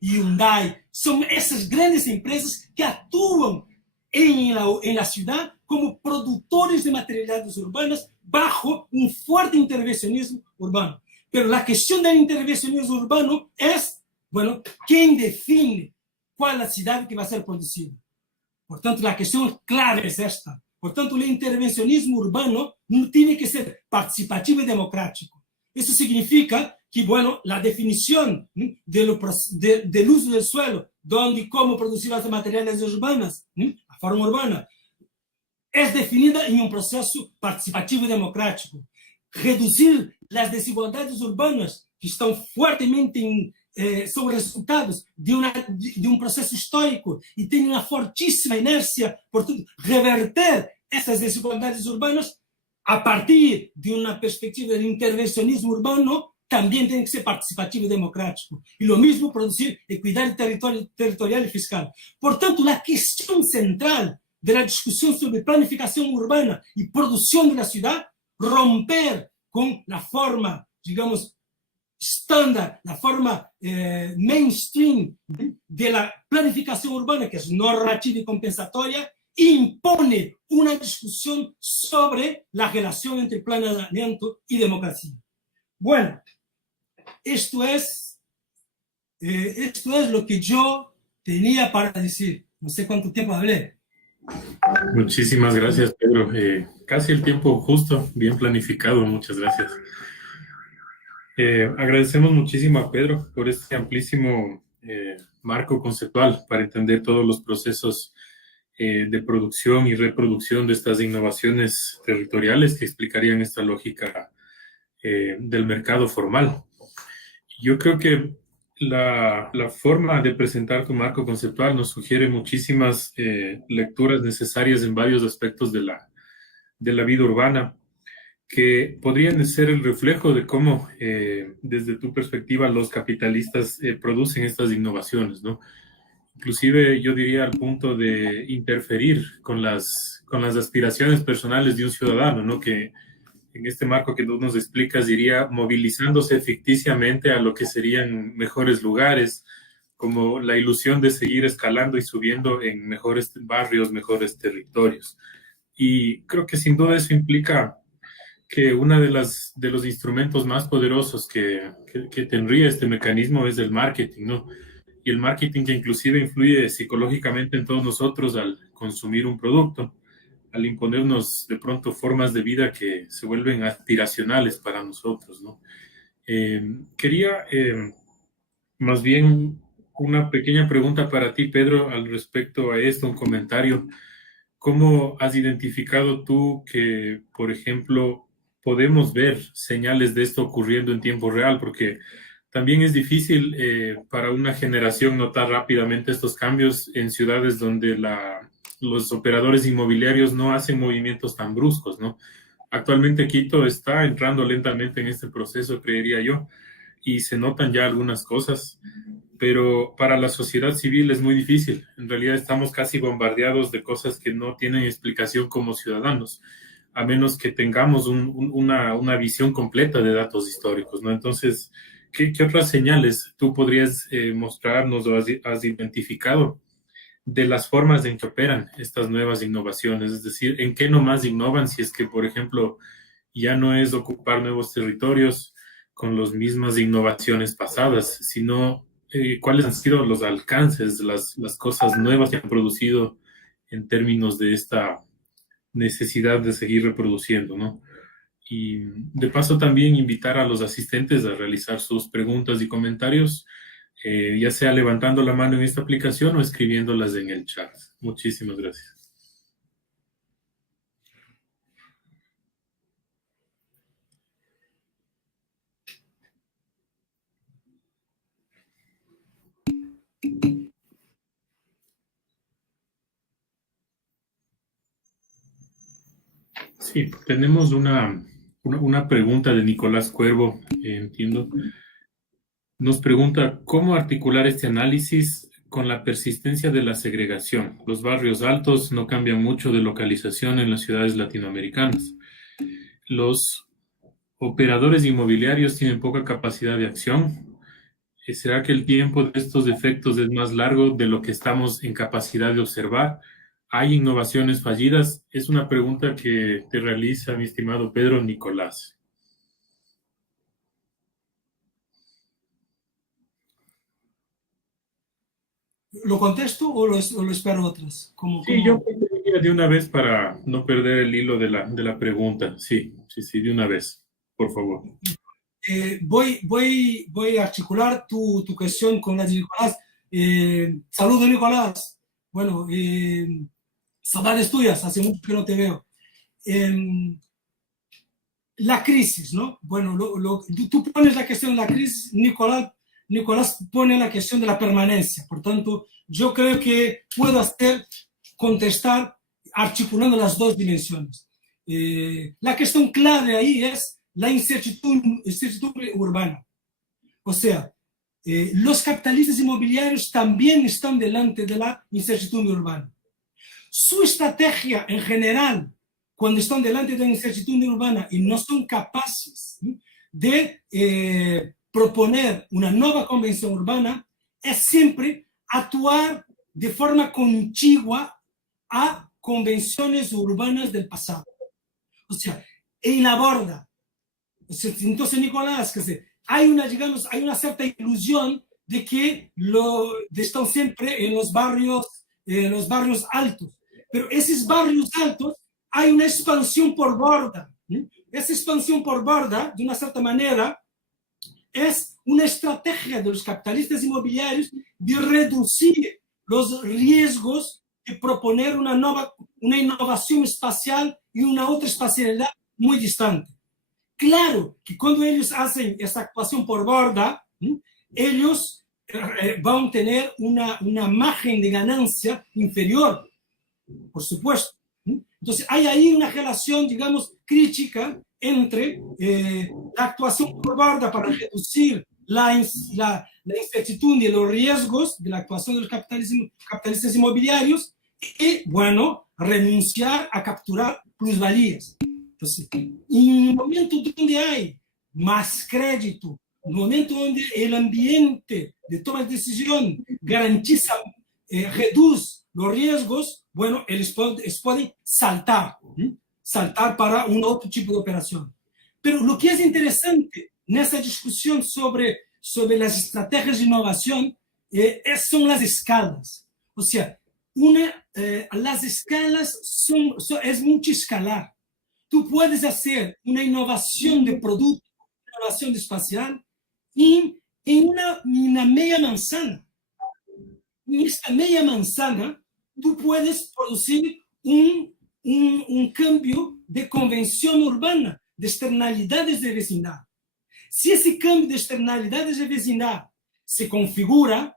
Hyundai, son esas grandes empresas que actúan en la ciudad como productores de materialidades urbanas bajo un fuerte intervencionismo urbano. Pero la cuestión del intervencionismo urbano es, bueno, ¿quién define cuál es la ciudad que va a ser producida? Por tanto, la cuestión clave es esta. Por tanto, el intervencionismo urbano no tiene que ser participativo y democrático. Eso significa que, bueno, la definición del uso del suelo, dónde y cómo producir las materiales urbanas, la forma urbana, es definida en un proceso participativo y democrático. Reducir las desigualdades urbanas, que están fuertemente son resultados de un proceso histórico y tienen una fortísima inercia, por tanto, reverter esas desigualdades urbanas a partir de una perspectiva del intervencionismo urbano también tiene que ser participativo y democrático. Y lo mismo producir equidad territorial y fiscal. Por tanto, la cuestión central de la discusión sobre planificación urbana y producción de la ciudad, romper con la forma, digamos, estándar, la forma mainstream de la planificación urbana, que es normativa y compensatoria, impone una discusión sobre la relación entre planeamiento y democracia. Bueno, esto es lo que yo tenía para decir. No sé cuánto tiempo hablé. Muchísimas gracias, Pedro. Casi el tiempo justo, bien planificado, muchas gracias. Agradecemos muchísimo a Pedro por este amplísimo marco conceptual para entender todos los procesos de producción y reproducción de estas innovaciones territoriales que explicarían esta lógica del mercado formal. Yo creo que la forma de presentar tu marco conceptual nos sugiere muchísimas lecturas necesarias en varios aspectos de la vida urbana, que podrían ser el reflejo de cómo, desde tu perspectiva, los capitalistas producen estas innovaciones, ¿no? Inclusive yo diría al punto de interferir con las aspiraciones personales de un ciudadano, ¿no? Que en este marco que tú nos explicas, diría movilizándose ficticiamente a lo que serían mejores lugares, como la ilusión de seguir escalando y subiendo en mejores barrios, mejores territorios. Y creo que sin duda eso implica que uno de los instrumentos más poderosos que tendría este mecanismo es el marketing, ¿no? Y el marketing que inclusive influye psicológicamente en todos nosotros al consumir un producto, al imponernos de pronto formas de vida que se vuelven aspiracionales para nosotros, ¿no? Quería más bien una pequeña pregunta para ti, Pedro, al respecto a esto, un comentario. ¿Cómo has identificado tú que, por ejemplo, podemos ver señales de esto ocurriendo en tiempo real? Porque también es difícil para una generación notar rápidamente estos cambios en ciudades donde los operadores inmobiliarios no hacen movimientos tan bruscos, ¿no? Actualmente Quito está entrando lentamente en este proceso, creería yo, y se notan ya algunas cosas, pero para la sociedad civil es muy difícil. En realidad estamos casi bombardeados de cosas que no tienen explicación como ciudadanos, a menos que tengamos una visión completa de datos históricos, ¿no? Entonces, ¿qué otras señales tú podrías mostrarnos o has identificado de las formas en que operan estas nuevas innovaciones? Es decir, ¿en qué nomás innovan si es que, por ejemplo, ya no es ocupar nuevos territorios con las mismas innovaciones pasadas, sino cuáles han sido los alcances, las cosas nuevas que han producido en términos de esta necesidad de seguir reproduciendo, ¿no? Y de paso también invitar a los asistentes a realizar sus preguntas y comentarios, ya sea levantando la mano en esta aplicación o escribiéndolas en el chat. Muchísimas gracias. Sí, tenemos una pregunta de Nicolás Cuervo, entiendo. Nos pregunta, ¿cómo articular este análisis con la persistencia de la segregación? Los barrios altos no cambian mucho de localización en las ciudades latinoamericanas. Los operadores inmobiliarios tienen poca capacidad de acción. ¿Será que el tiempo de estos efectos es más largo de lo que estamos en capacidad de observar? ¿Hay innovaciones fallidas? Es una pregunta que te realiza mi estimado Pedro Nicolás. ¿Lo contesto o lo espero otras? Sí, yo pediría de una vez para no perder el hilo de la pregunta. Sí, de una vez, por favor. Voy a articular tu cuestión con la de Nicolás. Saludos, Nicolás. Bueno, saudades tuyas, hace mucho que no te veo. La crisis, ¿no? Bueno, tú pones la cuestión de la crisis, Nicolás pone la cuestión de la permanencia. Por tanto, yo creo que puedo contestar articulando las dos dimensiones. La cuestión clave ahí es la incertidumbre urbana. O sea, los capitalistas inmobiliarios también están delante de la incertidumbre urbana. Su estrategia en general, cuando están delante de la incertidumbre urbana y no son capaces de proponer una nueva convención urbana, es siempre actuar de forma contigua a convenciones urbanas del pasado. O sea, en la borda. O sea, entonces, Nicolás, hay una cierta ilusión de que están siempre en los barrios altos. pero esos barrios altos hay una expansión por borda. Esa expansión por borda, de una cierta manera, es una estrategia de los capitalistas inmobiliarios de reducir los riesgos de proponer una innovación espacial y una otra espacialidad muy distante. Claro que cuando ellos hacen esta actuación por borda, ellos van a tener una margen de ganancia inferior, por supuesto. Entonces, hay ahí una relación, digamos, crítica entre la actuación por borda para reducir la incertidumbre y los riesgos de la actuación de los capitalistas inmobiliarios y, bueno, renunciar a capturar plusvalías. Entonces, en un momento donde hay más crédito, en un momento donde el ambiente de toma de decisión garantiza, reduce los riesgos, bueno, ellos pueden saltar para un otro tipo de operación. Pero lo que es interesante en esta discusión sobre las estrategias de innovación son las escalas. O sea, las escalas es multiescalar. Tú puedes hacer una innovación de producto, una innovación espacial, en una media manzana. En esta media manzana, tú puedes producir un cambio de convención urbana, de externalidades de vecindad. Si ese cambio de externalidades de vecindad se configura,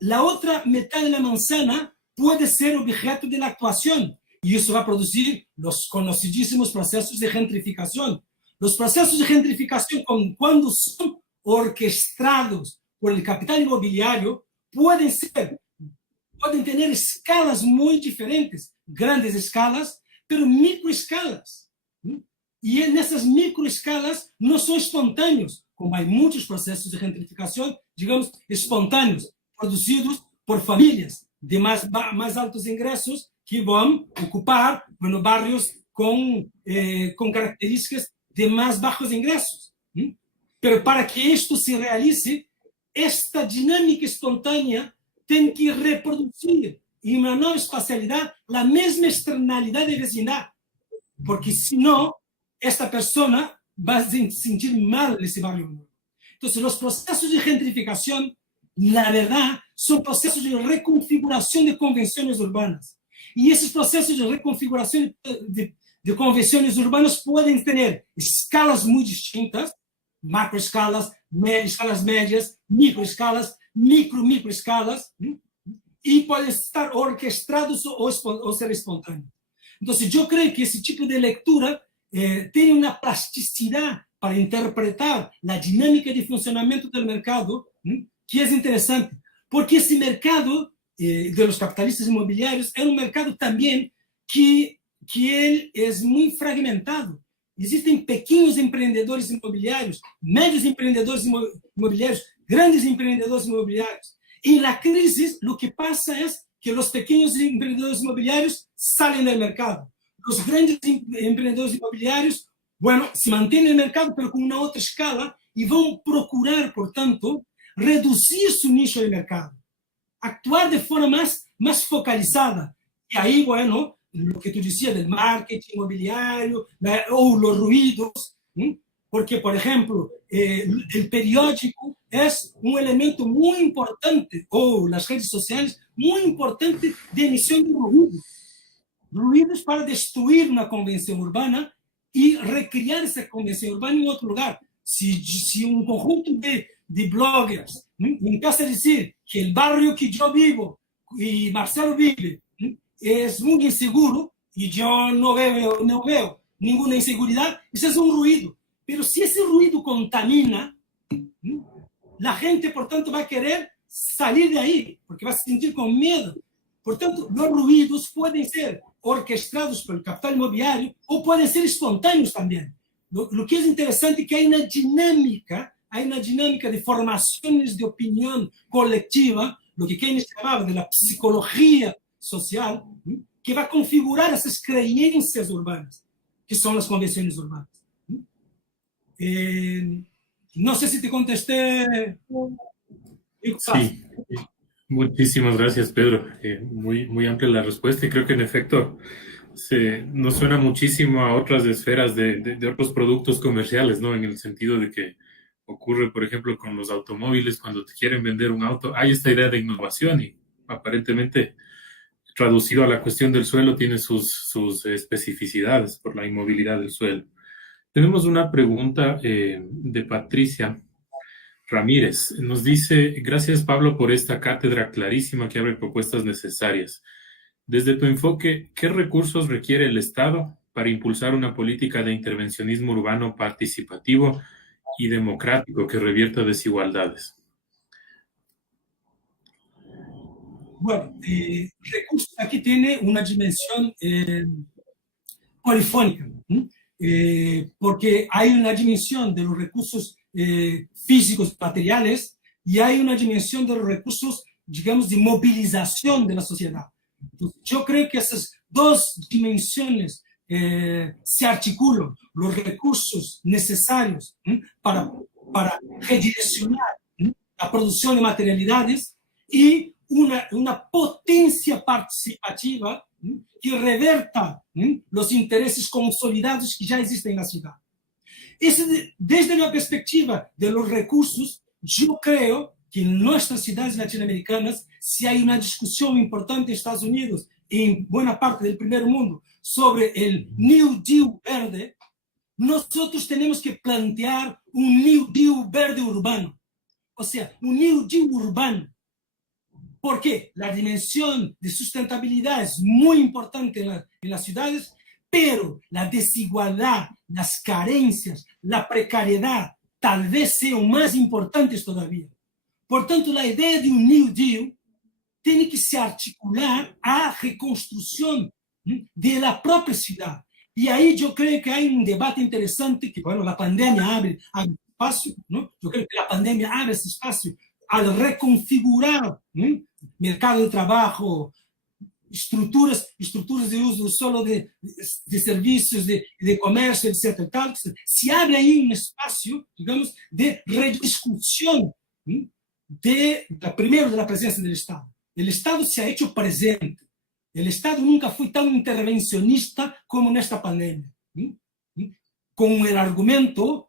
la otra mitad de la manzana puede ser objeto de la actuación y eso va a producir los conocidísimos procesos de gentrificación. Los procesos de gentrificación, cuando son orquestados por el capital inmobiliario, pueden tener escalas muy diferentes, grandes escalas, pero microescalas. Y en esas microescalas no son espontáneos, como hay muchos procesos de gentrificación, digamos, espontáneos, producidos por familias de más altos ingresos que van a ocupar, bueno, barrios con características de más bajos ingresos. Pero para que esto se realice, esta dinámica espontánea tiene que reproducir en una nueva espacialidad la misma externalidad de vecindad, porque si no, esta persona va a sentir mal en ese barrio nuevo. Entonces, los procesos de gentrificación, la verdad, son procesos de reconfiguración de convenciones urbanas. Y esos procesos de reconfiguración de convenciones urbanas pueden tener escalas muy distintas, macroescalas, escalas médias, microescalas, microescalas, y pueden estar orquestados o ser espontáneos. Entonces, yo creo que ese tipo de lectura tiene una plasticidad para interpretar la dinámica de funcionamiento del mercado, que es interesante, porque ese mercado de los capitalistas inmobiliarios es un mercado también que él es muy fragmentado. Existen pequeños empreendedores inmobiliarios, medios empreendedores inmobiliarios, grandes empreendedores inmobiliarios. En la crisis, lo que pasa es que los pequeños emprendedores inmobiliarios salen del mercado. Los grandes emprendedores inmobiliarios, bueno, se mantienen en el mercado, pero con una otra escala, y van a procurar, por tanto, reducir su nicho de mercado, actuar de forma más focalizada. Y ahí, bueno, lo que tú decías del marketing inmobiliario, o los ruidos, porque, por ejemplo, el periódico es un elemento muy importante, o las redes sociales, muy importante de emisión de ruidos. Ruidos para destruir una convención urbana y recrear esa convención urbana en otro lugar. Si un conjunto de bloggers empieza a decir que el barrio que yo vivo y Marcelo vive es muy inseguro y yo no veo ninguna inseguridad, eso es un ruido. Pero si ese ruido contamina, la gente, por tanto, va a querer salir de ahí, porque va a se sentir con miedo. Por tanto, los ruidos pueden ser orquestados por el capital inmobiliario o pueden ser espontáneos también. Lo que es interesante es que hay una dinámica de formaciones de opinión colectiva, lo que Keynes llamaba de la psicología social, que va a configurar esas creencias urbanas, que son las convenciones urbanas. No sé si te contesté. Sí. Muchísimas gracias, Pedro. Muy amplia la respuesta y creo que en efecto nos suena muchísimo a otras esferas de otros productos comerciales, ¿no? En el sentido de que ocurre, por ejemplo, con los automóviles, cuando te quieren vender un auto, hay esta idea de innovación y aparentemente traducido a la cuestión del suelo tiene sus especificidades por la inmovilidad del suelo. Tenemos una pregunta de Patricia Ramírez. Nos dice, gracias Pablo por esta cátedra clarísima que abre propuestas necesarias. Desde tu enfoque, ¿qué recursos requiere el Estado para impulsar una política de intervencionismo urbano participativo y democrático que revierta desigualdades? Bueno, recursos aquí tiene una dimensión polifónica, porque hay una dimensión de los recursos físicos, materiales, y hay una dimensión de los recursos, digamos, de movilización de la sociedad. Entonces, yo creo que esas dos dimensiones se articulan, los recursos necesarios para redireccionar la producción de materialidades y una potencia participativa que reverta los intereses consolidados que ya existen en la ciudad. Desde la perspectiva de los recursos, yo creo que en nuestras ciudades latinoamericanas, si hay una discusión importante en Estados Unidos y en buena parte del primer mundo sobre el New Deal verde, nosotros tenemos que plantear un New Deal verde urbano. O sea, un New Deal urbano. Porque la dimensión de sustentabilidad es muy importante en las ciudades, pero la desigualdad, las carencias, la precariedad tal vez sean más importantes todavía. Por tanto, la idea de un New Deal tiene que se articular a reconstrucción de la propia ciudad. Y ahí yo creo que hay un debate interesante que, bueno, la pandemia abre espacio, ¿no? Yo creo que la pandemia abre ese espacio al reconfigurar mercado de trabajo, estructuras de uso solo de servicios, de comercio, etc. Tal, se abre ahí un espacio, digamos, de rediscusión primero de la presencia del Estado. El Estado se ha hecho presente. El Estado nunca fue tan intervencionista como en esta pandemia, con el argumento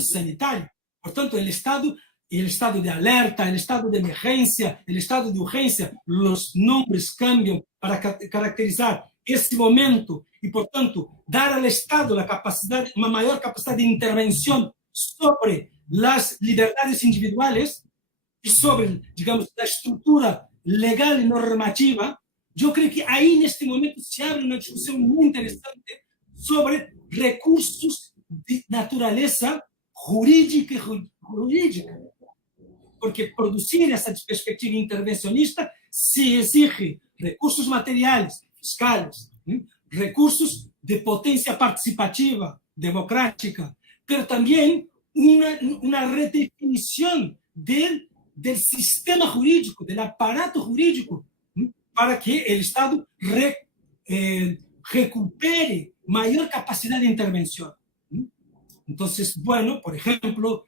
sanitario. Por tanto, el estado de alerta, el estado de emergencia, el estado de urgencia, los nombres cambian para caracterizar este momento y, por tanto, dar al Estado una mayor capacidad de intervención sobre las libertades individuales y sobre, digamos, la estructura legal y normativa. Yo creo que ahí en este momento se abre una discusión muy interesante sobre recursos de naturaleza jurídica. Porque producir esa perspectiva intervencionista se exige recursos materiales, fiscales, recursos de potencia participativa, democrática, pero también una redefinición del sistema jurídico, del aparato jurídico, para que el Estado recupere mayor capacidad de intervención. Entonces, bueno, por ejemplo,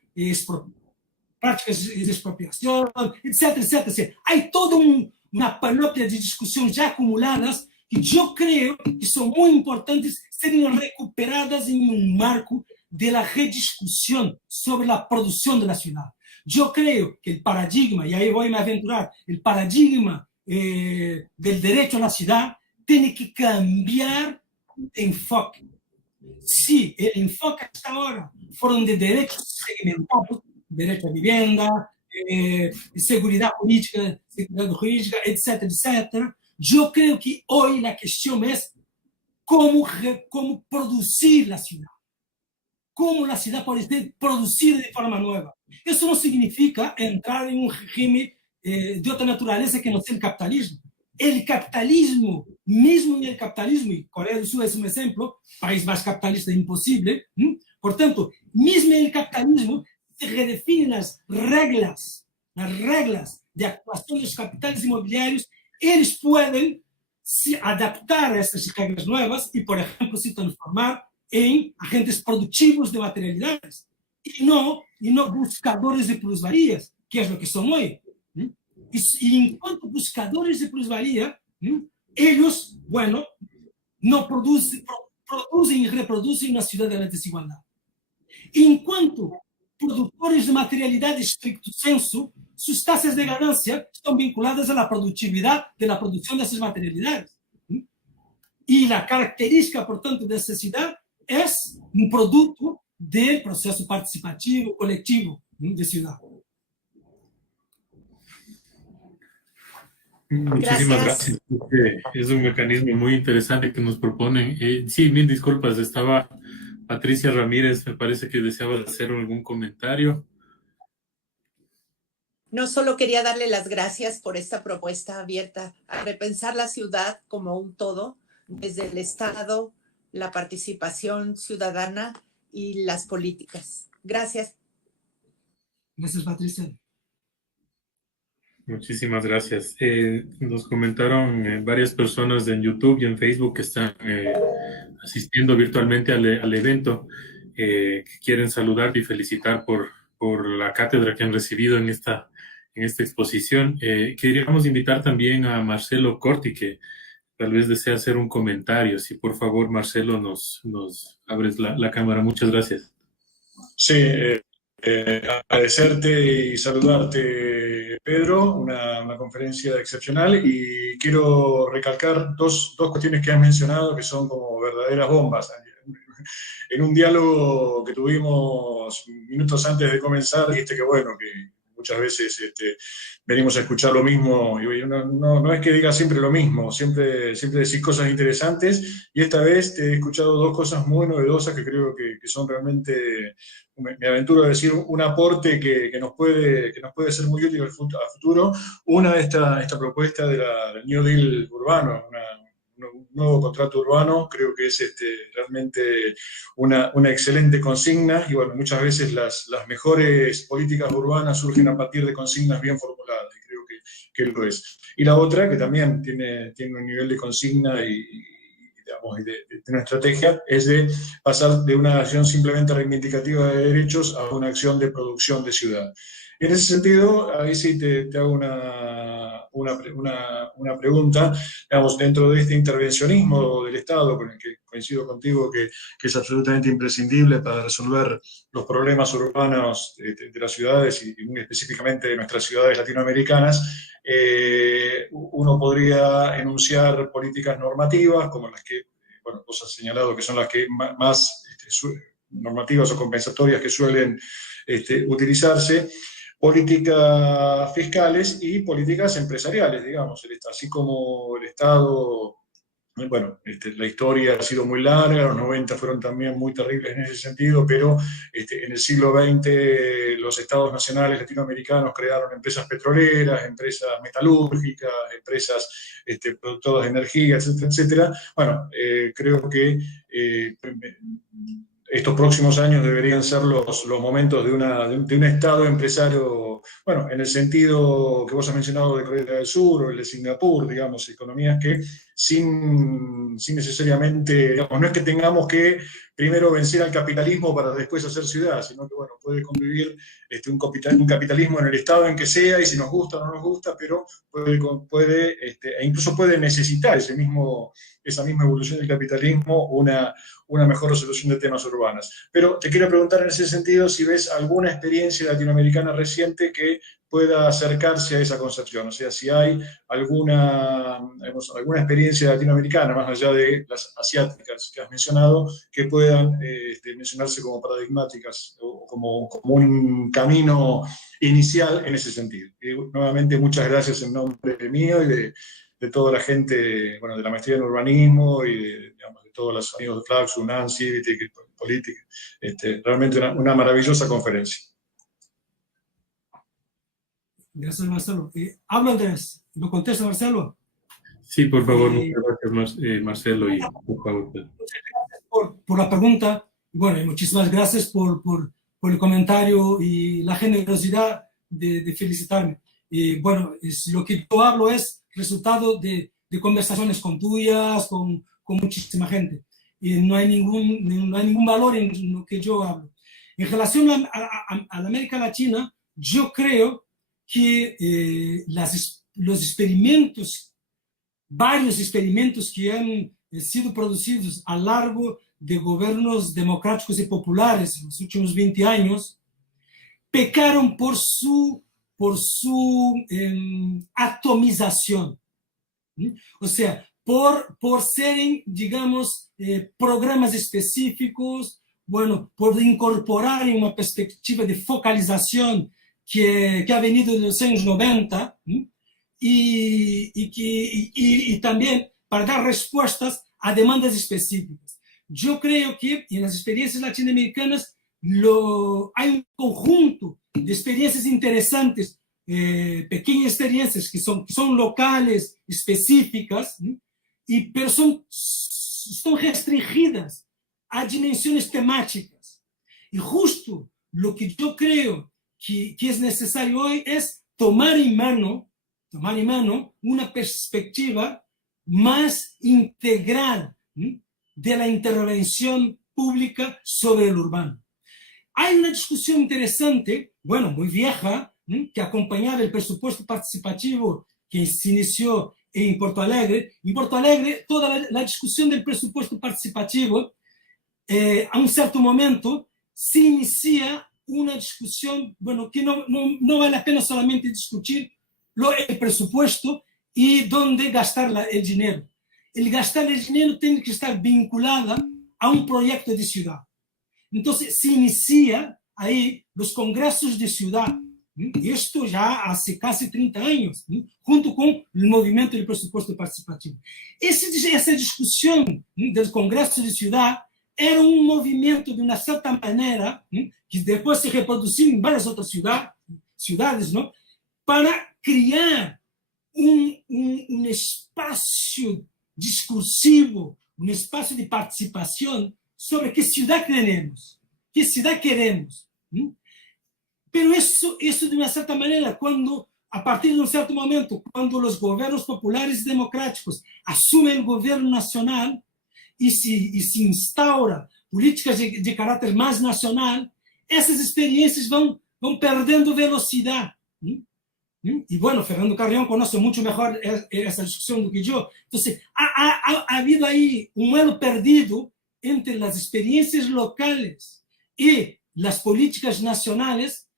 prácticas de expropiación, etc. Hay toda una panoplia de discusiones ya acumuladas que yo creo que son muy importantes serem recuperadas en un marco de la rediscusión sobre la producción de la ciudad. Yo creo que el paradigma, y ahí voy a aventurar, el paradigma del derecho a la ciudad tiene que cambiar de enfoque. Si el enfoque hasta ahora fueron de derechos segmentados, derecho a vivienda, seguridad jurídica, etc. Yo creo que hoy la cuestión es cómo producir la ciudad. Cómo la ciudad puede ser producida de forma nueva. Eso no significa entrar en un régimen de otra naturaleza que no sea el capitalismo. El capitalismo, mismo en el capitalismo, y Corea del Sur es un ejemplo, país más capitalista imposible, por tanto, mismo en el capitalismo se redefinen las reglas de actuación de los capitales inmobiliarios. Ellos pueden adaptar a estas reglas nuevas y, por ejemplo, se transformar en agentes productivos de materialidades y no buscadores de plusvalías, que es lo que son hoy. Y en cuanto a buscadores de plusvalía, ellos, bueno, no producen y reproducen una ciudad de la desigualdad. En cuanto a productores de materialidad de estricto senso, sus tasas de ganancia están vinculadas a la productividad de la producción de esas materialidades. Y la característica, por tanto, de esa ciudad es un producto del proceso participativo, colectivo de ciudad. Muchísimas gracias. Es un mecanismo muy interesante que nos proponen. Sí, mil disculpas, estaba Patricia Ramírez, me parece que deseaba hacer algún comentario. No, solo quería darle las gracias por esta propuesta abierta a repensar la ciudad como un todo, desde el Estado, la participación ciudadana y las políticas. Gracias. Gracias, Patricia. Muchísimas gracias. Nos comentaron varias personas en YouTube y en Facebook que están asistiendo virtualmente al evento, que quieren saludar y felicitar por la cátedra que han recibido en esta exposición. Queríamos invitar también a Marcelo Corti, que tal vez desea hacer un comentario. Si por favor, Marcelo, nos abres la cámara. Muchas gracias. Sí, agradecerte y saludarte, Pedro, una conferencia excepcional, y quiero recalcar dos cuestiones que has mencionado que son como verdaderas bombas. En un diálogo que tuvimos minutos antes de comenzar, dijiste que bueno, que muchas veces venimos a escuchar lo mismo, y no es que digas siempre lo mismo, siempre decís cosas interesantes, y esta vez te he escuchado dos cosas muy novedosas que creo que son realmente, me aventuro a decir, un aporte que nos puede ser muy útil a futuro. Una, esta propuesta del New Deal urbano, un nuevo contrato urbano, creo que es realmente una excelente consigna, y bueno, muchas veces las mejores políticas urbanas surgen a partir de consignas bien formuladas, y creo que lo es. Y la otra, que también tiene un nivel de consigna y de una estrategia, es de pasar de una acción simplemente reivindicativa de derechos a una acción de producción de ciudad. En ese sentido, ahí sí te hago una pregunta, digamos, dentro de este intervencionismo del Estado, con el que coincido contigo que es absolutamente imprescindible para resolver los problemas urbanos de las ciudades, y muy específicamente de nuestras ciudades latinoamericanas. Uno podría enunciar políticas normativas, como las que, bueno, vos has señalado que son las que más normativas o compensatorias que suelen utilizarse, políticas fiscales y políticas empresariales, digamos. Así como el Estado, bueno, la historia ha sido muy larga, los 90 fueron también muy terribles en ese sentido, pero en el siglo XX los estados nacionales latinoamericanos crearon empresas petroleras, empresas metalúrgicas, empresas productoras de energía, etcétera, etcétera. Bueno, creo que estos próximos años deberían ser los momentos de un Estado empresario, bueno, en el sentido que vos has mencionado de Corea del Sur o el de Singapur, digamos, economías que sin necesariamente, digamos, no es que tengamos que primero vencer al capitalismo para después hacer ciudad, sino que, bueno, puede convivir un capitalismo en el estado en que sea, y si nos gusta o no nos gusta, pero puede e incluso puede necesitar esa misma evolución del capitalismo una mejor resolución de temas urbanos. Pero te quiero preguntar en ese sentido si ves alguna experiencia latinoamericana reciente que pueda acercarse a esa concepción, o sea, si hay alguna experiencia latinoamericana, más allá de las asiáticas que has mencionado, que puedan mencionarse como paradigmáticas o como un camino inicial en ese sentido. Y nuevamente, muchas gracias en nombre mío y de toda la gente, bueno, de la maestría en urbanismo y de todos los amigos de Flaxo, Nancy, Política. Realmente una maravillosa conferencia. Gracias, Marcelo. Habla, Andrés. ¿Lo contesta, Marcelo? Sí, por favor. Muchas gracias, Marcelo. Y por favor. Muchas gracias por la pregunta. Bueno, y muchísimas gracias por el comentario y la generosidad de felicitarme. Y bueno, lo que yo hablo es resultado de conversaciones con tuyas, con muchísima gente. Y no hay ningún valor en lo que yo hablo. En relación a la América Latina, yo creo que los experimentos, varios experimentos que han sido producidos a lo largo de gobiernos democráticos y populares en los últimos 20 años, pecaron por su atomización. O sea, por serem, digamos, programas específicos, bueno, por incorporar uma perspectiva de focalização que ha venido dos anos 90 e também para dar respostas a demandas específicas. Eu creio que nas experiências latino-americanas há conjunto de experiências interessantes, pequeñas experiências que são locales, específicas, pero estão restringidas a dimensões temáticas. E justo lo que eu creio que é necessário hoje é tomar em mano uma perspectiva mais integral de la intervención pública sobre el urbano. Hay una discusión interesante, bueno, muy vieja, que acompañaba el presupuesto participativo que se inició en Porto Alegre. En Porto Alegre, toda la discusión del presupuesto participativo, a un cierto momento, se inicia una discusión, bueno, que no vale la pena solamente discutir el presupuesto y dónde gastar el dinero. El gastar el dinero tiene que estar vinculada a un proyecto de ciudad. Entonces se inicia ahí los congresos de ciudad, y esto ya hace casi 30 años, junto con el movimiento del presupuesto participativo. Esa discusión del congreso de ciudad era un movimiento de una cierta manera, que después se reprodució en varias otras ciudades, ¿no? Para crear un espacio discursivo, un espacio de participación sobre qué ciudad queremos. Pero eso de una cierta manera, a partir de un cierto momento, cuando los gobiernos populares y democráticos asumen el gobierno nacional y se instaura políticas de carácter más nacional, esas experiencias van perdiendo velocidad. Y bueno, Fernando Carrión conoce mucho mejor esa discusión do que yo. Entonces, ha habido ahí un elo perdido entre las experiencias locales y las políticas nacionales,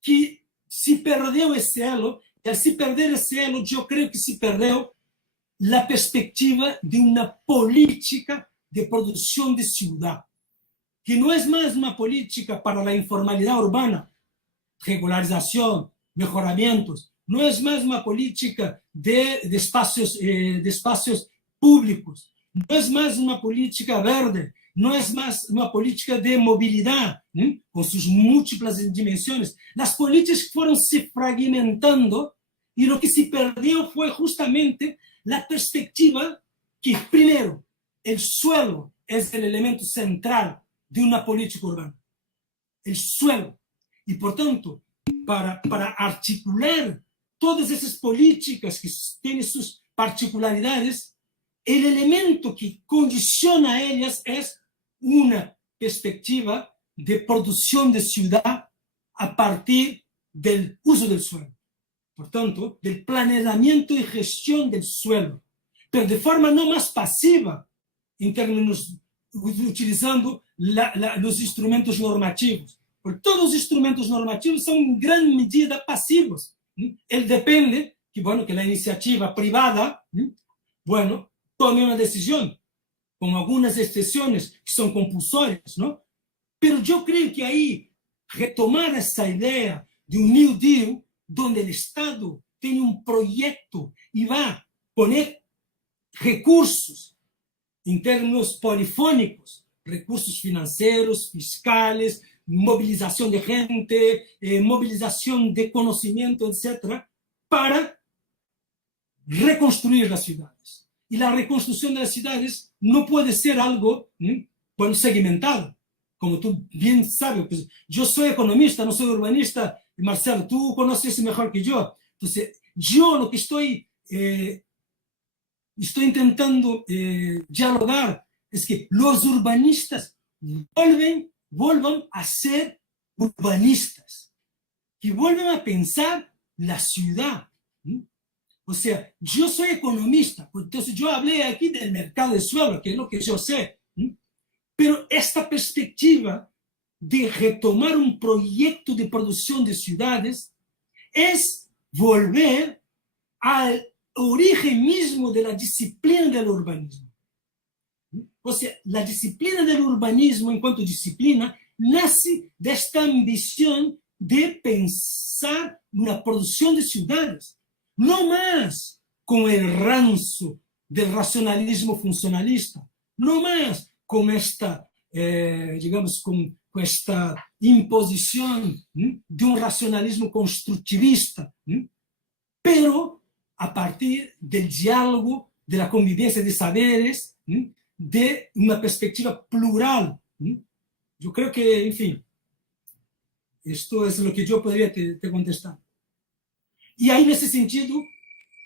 que se perdió ese elo, y al se perder ese elo, yo creo que se perdió la perspectiva de una política de producción de ciudad, que no es más una política para la informalidad urbana, regularización, mejoramientos, no es más una política de espacios públicos, no es más una política verde, no es más una política de movilidad, con sus múltiples dimensiones. Las políticas fueron se fragmentando y lo que se perdió fue justamente la perspectiva que, primero, el suelo es el elemento central de una política urbana. El suelo. Y por tanto, para articular todas esas políticas que tienen sus particularidades, el elemento que condiciona a ellas es una perspectiva de producción de ciudad a partir del uso del suelo. Por tanto, del planeamiento y gestión del suelo, pero de forma no más pasiva, en términos utilizando los instrumentos normativos. Porque todos los instrumentos normativos son en gran medida pasivos. Él depende que la iniciativa privada, tome una decisión, con algunas excepciones que son compulsorias, ¿no? Pero yo creo que ahí retomar esa idea de un New Deal, donde el Estado tiene un proyecto y va a poner recursos en términos polifónicos, recursos financieros, fiscales, movilización de gente, movilización de conocimiento, etc., para reconstruir las ciudades. Y la reconstrucción de las ciudades no puede ser algo segmentado. Como tú bien sabes, pues yo soy economista, no soy urbanista, Marcelo, tú conoces mejor que yo. Entonces, yo lo que estoy intentando dialogar es que los urbanistas vuelvan a ser urbanistas, que vuelvan a pensar la ciudad. O sea, yo soy economista, pues entonces yo hablé aquí del mercado de suelo, que es lo que yo sé. Pero esta perspectiva de retomar un proyecto de producción de ciudades es volver al origen mismo de la disciplina del urbanismo. O sea, la disciplina del urbanismo en cuanto a disciplina nace de esta ambición de pensar una producción de ciudades, no más con el ranzo del racionalismo funcionalista, no más con esta, digamos, con esta imposición de un racionalismo constructivista, pero a partir del diálogo, de la convivencia de saberes, de una perspectiva plural. Yo creo que, en fin, esto es lo que yo podría te contestar. Y ahí, en ese sentido,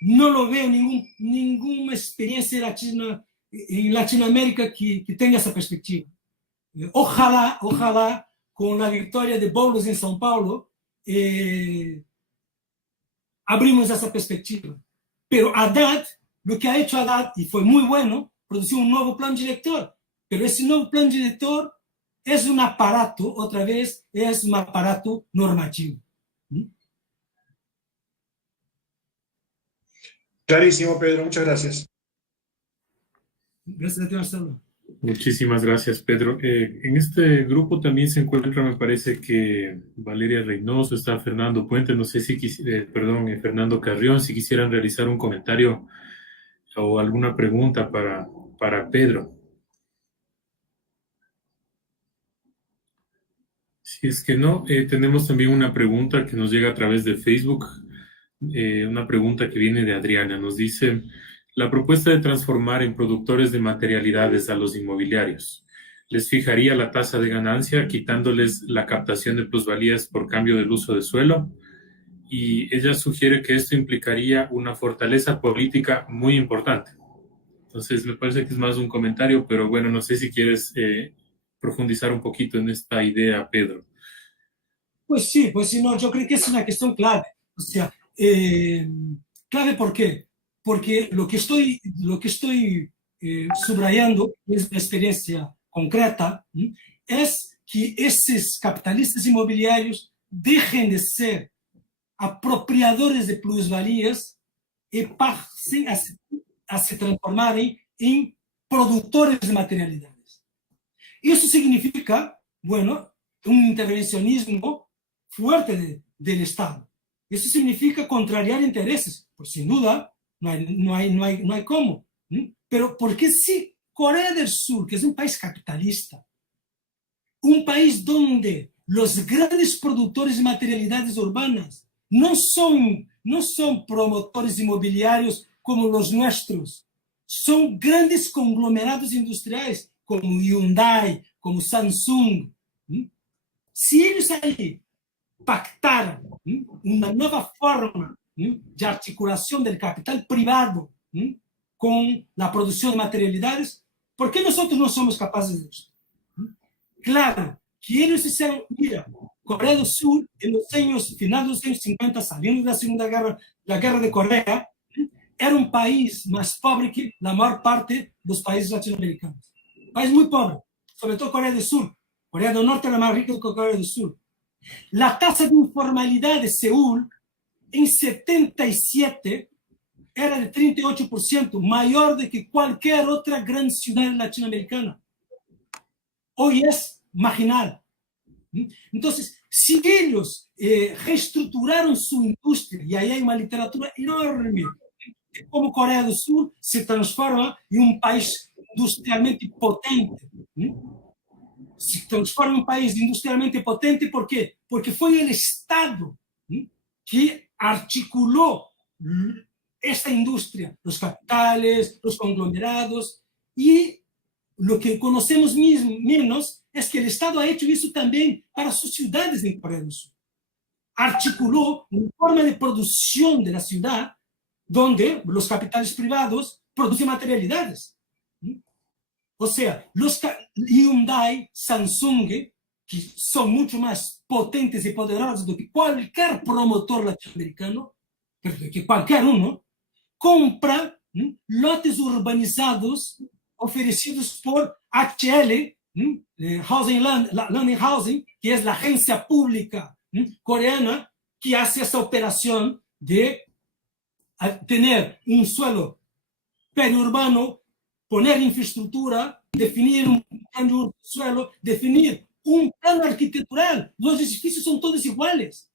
no lo veo ninguna experiencia en Latinoamérica que tenga esa perspectiva. Ojalá, con la victoria de Boulos en São Paulo, abrimos esa perspectiva. Pero Haddad, lo que ha hecho Haddad, y fue muy bueno, produjo un nuevo plan director. Pero ese nuevo plan director es un aparato, otra vez, es un aparato normativo. Clarísimo, Pedro, muchas gracias. Gracias a ti, Marcelo. Muchísimas gracias, Pedro. En este grupo también se encuentra, me parece que Valeria Reynoso, está Fernando Puente, no sé si Fernando Carrión, si quisieran realizar un comentario o alguna pregunta para Pedro. Si es que no, tenemos también una pregunta que nos llega a través de Facebook, una pregunta que viene de Adriana. Nos dice: la propuesta de transformar en productores de materialidades a los inmobiliarios, ¿les fijaría la tasa de ganancia quitándoles la captación de plusvalías por cambio del uso de suelo? Y ella sugiere que esto implicaría una fortaleza política muy importante. Entonces, me parece que es más un comentario, pero bueno, no sé si quieres profundizar un poquito en esta idea, Pedro. Pues sí, no, yo creo que es una cuestión clave. O sea, clave ¿por qué? Porque lo que estoy subrayando es la experiencia concreta, es que esos capitalistas inmobiliarios dejen de ser apropiadores de plusvalías y pasen a se transformarem en productores de materialidades. Eso significa, bueno, un intervencionismo fuerte del Estado. Eso significa contrariar intereses, pues sin duda no hay cómo. Pero porque si Corea del Sur, que es un país capitalista, un país donde los grandes productores de materialidades urbanas no son promotores inmobiliarios como los nuestros, son grandes conglomerados industriales como Hyundai, como Samsung. Si ellos ahí pactaran una nueva forma de articulación del capital privado con la producción de materialidades, ¿por qué nosotros no somos capaces de eso? Claro, que ellos hicieron, mira, Corea del Sur, en los años, finales de los años 50, saliendo de la Segunda Guerra, la Guerra de Corea, era un país más pobre que la mayor parte de los países latinoamericanos. Un país muy pobre, sobre todo Corea del Sur. Corea del Norte era más rica que Corea del Sur. La tasa de informalidad de Seúl en 77 era de 38%, mayor de que cualquier otra gran ciudad latinoamericana. Hoy es marginal. Entonces, si ellos reestructuraron su industria, y ahí hay una literatura enorme, de cómo Corea del Sur se transforma en un país industrialmente potente. Se transforma en un país industrialmente potente, ¿por qué? Porque fue el Estado que articuló esta industria, los capitales, los conglomerados, y lo que conocemos menos es que el Estado ha hecho eso también para sus ciudades en Corea del Sur. Articuló una forma de producción de la ciudad donde los capitales privados producen materialidades. O sea, los Hyundai, Samsung, que son mucho más potentes y poderosos do que cualquier promotor latinoamericano, que cualquier uno, compra lotes urbanizados oferecidos por HL, Land Housing, que es la agencia pública coreana que hace esa operación de tener un suelo periurbano, poner infraestructura, definir un plan de suelo, definir un plano arquitectural. Los edificios son todos iguales.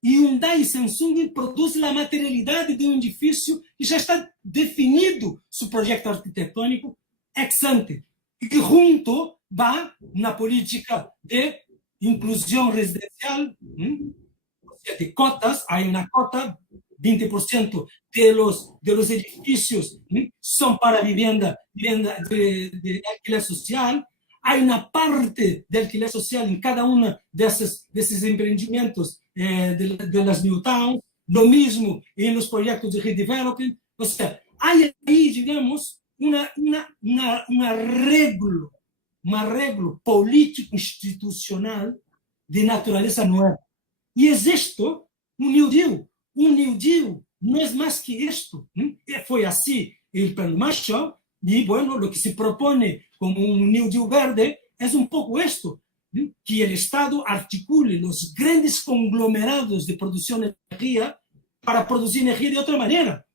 E Hyundai e Samsung produzem a materialidade de um edifício que já está definido seu projeto arquitetônico ex ante. E junto va na política de inclusão residencial, de cotas, há uma cota, 20% de los edificios son para vivienda de alquiler social. Hay una parte de alquiler social en cada uno de esos emprendimientos de las New Towns, lo mismo en los proyectos de redevelopment. O sea, hay ahí, digamos, un arreglo político institucional de naturaleza nueva. Y es esto un New Deal. Un New Deal no es más que esto. Fue así el Plan Marshall, y bueno, lo que se propone como un New Deal verde es un poco esto, que el Estado articule los grandes conglomerados de producción de energía para producir energía de otra manera,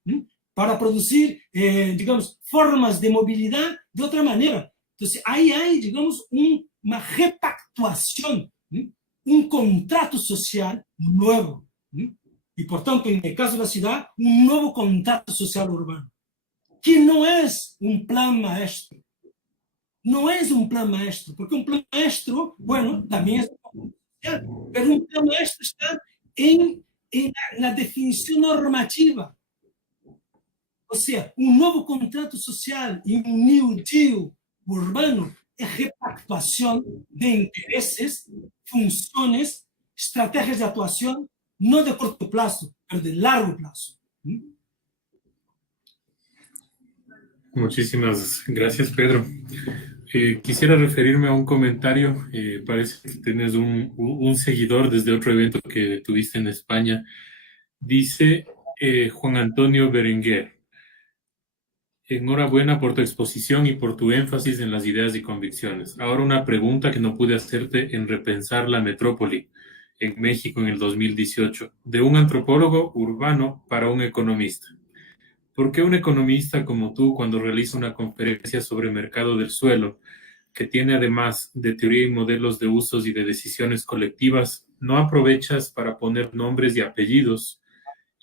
para producir, digamos, formas de movilidad de otra manera. Entonces, ahí hay, digamos, una repactuación, un contrato social nuevo. Y por tanto, en el caso de la ciudad, un nuevo contrato social urbano, que no es un plan maestro. No es un plan maestro, porque un plan maestro, bueno, también es social, pero un plan maestro está en la definición normativa. O sea, un nuevo contrato social y un New Deal urbano es repactuación de intereses, funciones, estrategias de actuación, no de corto plazo, pero de largo plazo. Muchísimas gracias, Pedro. Quisiera referirme a un comentario. Parece que tienes un seguidor desde otro evento que tuviste en España. Dice Juan Antonio Berenguer: enhorabuena por tu exposición y por tu énfasis en las ideas y convicciones. Ahora una pregunta que no pude hacerte en Repensar la Metrópoli en México en el 2018, de un antropólogo urbano para un economista. ¿Por qué un economista como tú, cuando realiza una conferencia sobre mercado del suelo, que tiene además de teoría y modelos de usos y de decisiones colectivas, no aprovechas para poner nombres y apellidos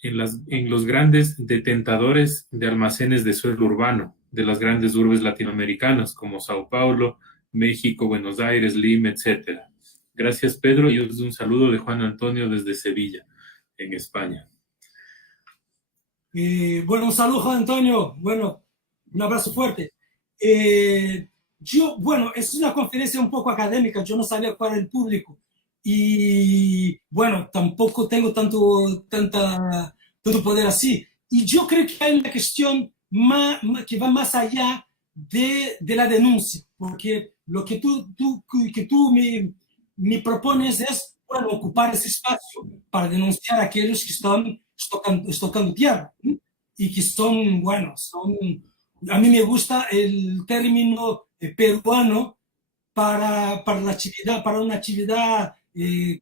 en los grandes detentadores de almacenes de suelo urbano de las grandes urbes latinoamericanas como Sao Paulo, México, Buenos Aires, Lima, etc.? Gracias, Pedro, y un saludo de Juan Antonio desde Sevilla, en España. Bueno, un saludo, Juan Antonio. Bueno, un abrazo fuerte. Bueno, es una conferencia un poco académica, yo no sabía cuál era el público. Y bueno, tampoco tengo tanto poder así. Y yo creo que hay una cuestión que va más allá de la denuncia, porque lo que tú me propones es, bueno, ocupar ese espacio para denunciar a aquellos que están estocando tierra y que son, bueno, a mí me gusta el término peruano para la actividad, para una actividad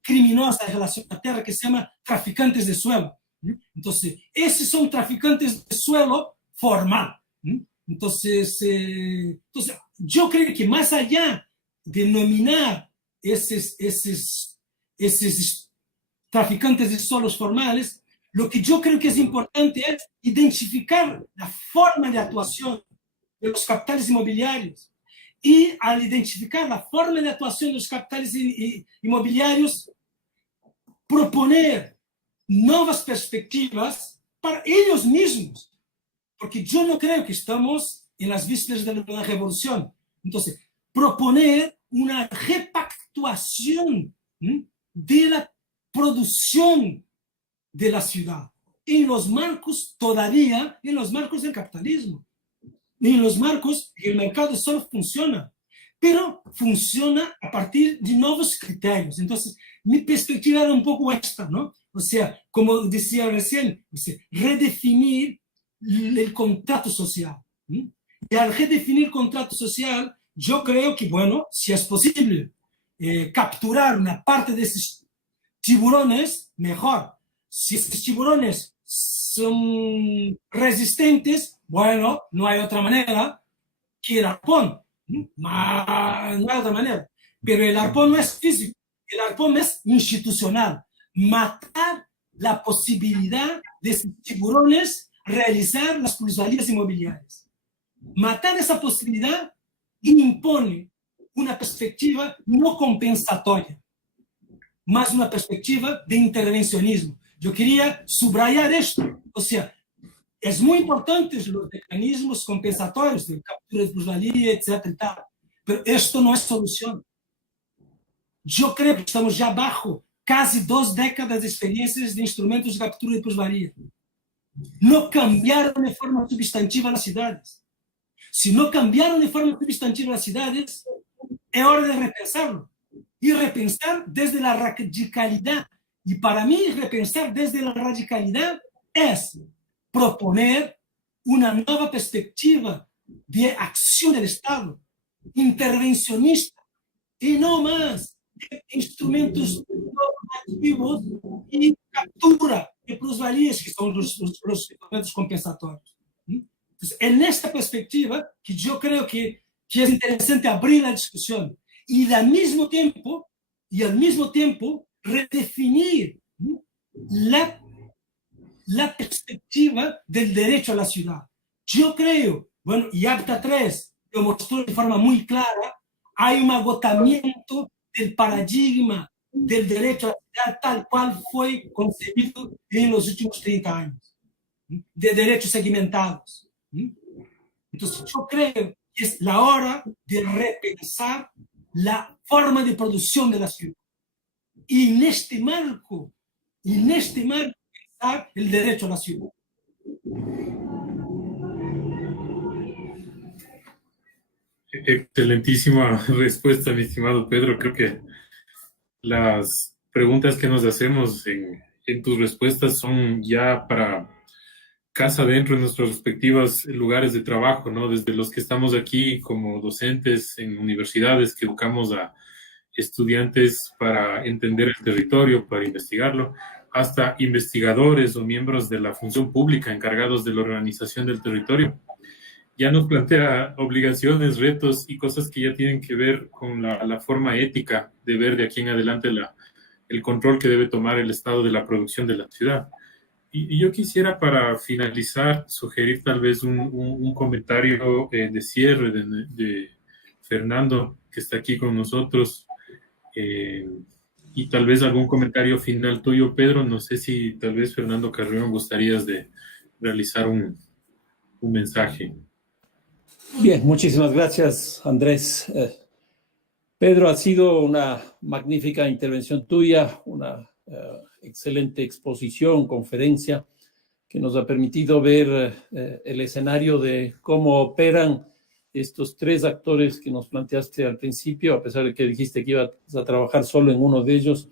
criminosa en relación a la tierra que se llama traficantes de suelo. Entonces, esos son traficantes de suelo formal. Entonces, yo creo que más allá de nominar esos traficantes de suelos formales, lo que yo creo que es importante es identificar la forma de actuación de los capitales inmobiliarios. Y al identificar la forma de actuación de los capitales inmobiliarios, proponer nuevas perspectivas para ellos mismos. Porque yo no creo que estamos en las vísperas de la revolución. Entonces, proponer una repactuación de la producción de la ciudad en los marcos todavía, en los marcos del capitalismo, en los marcos que el mercado solo funciona. pero funciona a partir de nuevos criterios. Entonces, mi perspectiva era un poco esta, ¿no? O sea, como decía recién, o sea, redefinir el contrato social. Y al redefinir el contrato social, yo creo que, bueno, si es posible capturar una parte de esos tiburones, mejor. Si esos tiburones son resistentes, bueno, no hay otra manera que el arpón. No hay otra manera. Pero el arpón no es físico, el arpón es institucional. Matar la posibilidad de esos tiburones realizar las plusvalías inmobiliarias. Matar esa posibilidad impone una perspectiva no compensatoria, más una perspectiva de intervencionismo. Yo quería subrayar esto. O sea, es muy importante los mecanismos compensatorios de captura de plusvalía, etc. Pero esto no es solución. Yo creo que estamos ya bajo casi 2 décadas de experiencias de instrumentos de captura de plusvalía. No cambiaron de forma substantiva las ciudades. Si no cambiaron de forma substantiva las ciudades, es hora de repensarlo. Y repensar desde la radicalidad. Y para mí, repensar desde la radicalidad es proponer una nueva perspectiva de acción del Estado, intervencionista, y no más de instrumentos normativos y captura de plusvalías, que son los instrumentos compensatorios. Entonces, en esta perspectiva, que yo creo que es interesante abrir la discusión y al mismo tiempo redefinir la perspectiva del derecho a la ciudad. Yo creo, bueno, y Acta 3 lo mostró de forma muy clara, hay un agotamiento del paradigma del derecho a la ciudad tal cual fue concebido en los últimos 30 años, de derechos segmentados. Entonces yo creo que es la hora de repensar la forma de producción de la ciudad. Y en este marco, pensar el derecho a la ciudad. Excelentísima respuesta, mi estimado Pedro. Creo que las preguntas que nos hacemos en tus respuestas son ya para casa dentro de nuestros respectivos lugares de trabajo, ¿no? Desde los que estamos aquí como docentes en universidades que educamos a estudiantes para entender el territorio, para investigarlo, hasta investigadores o miembros de la función pública encargados de la organización del territorio. Ya nos plantea obligaciones, retos y cosas que ya tienen que ver con la forma ética de ver de aquí en adelante el control que debe tomar el Estado de la producción de la ciudad. Y yo quisiera, para finalizar, sugerir tal vez un comentario de cierre de Fernando, que está aquí con nosotros, y tal vez algún comentario final tuyo, Pedro. No sé si tal vez, Fernando Carrión, gustarías de realizar un mensaje. Bien, muchísimas gracias, Andrés. Pedro, ha sido una magnífica intervención tuya, una excelente exposición, conferencia, que nos ha permitido ver el escenario de cómo operan estos 3 actores que nos planteaste al principio, a pesar de que dijiste que ibas a trabajar solo en uno de ellos.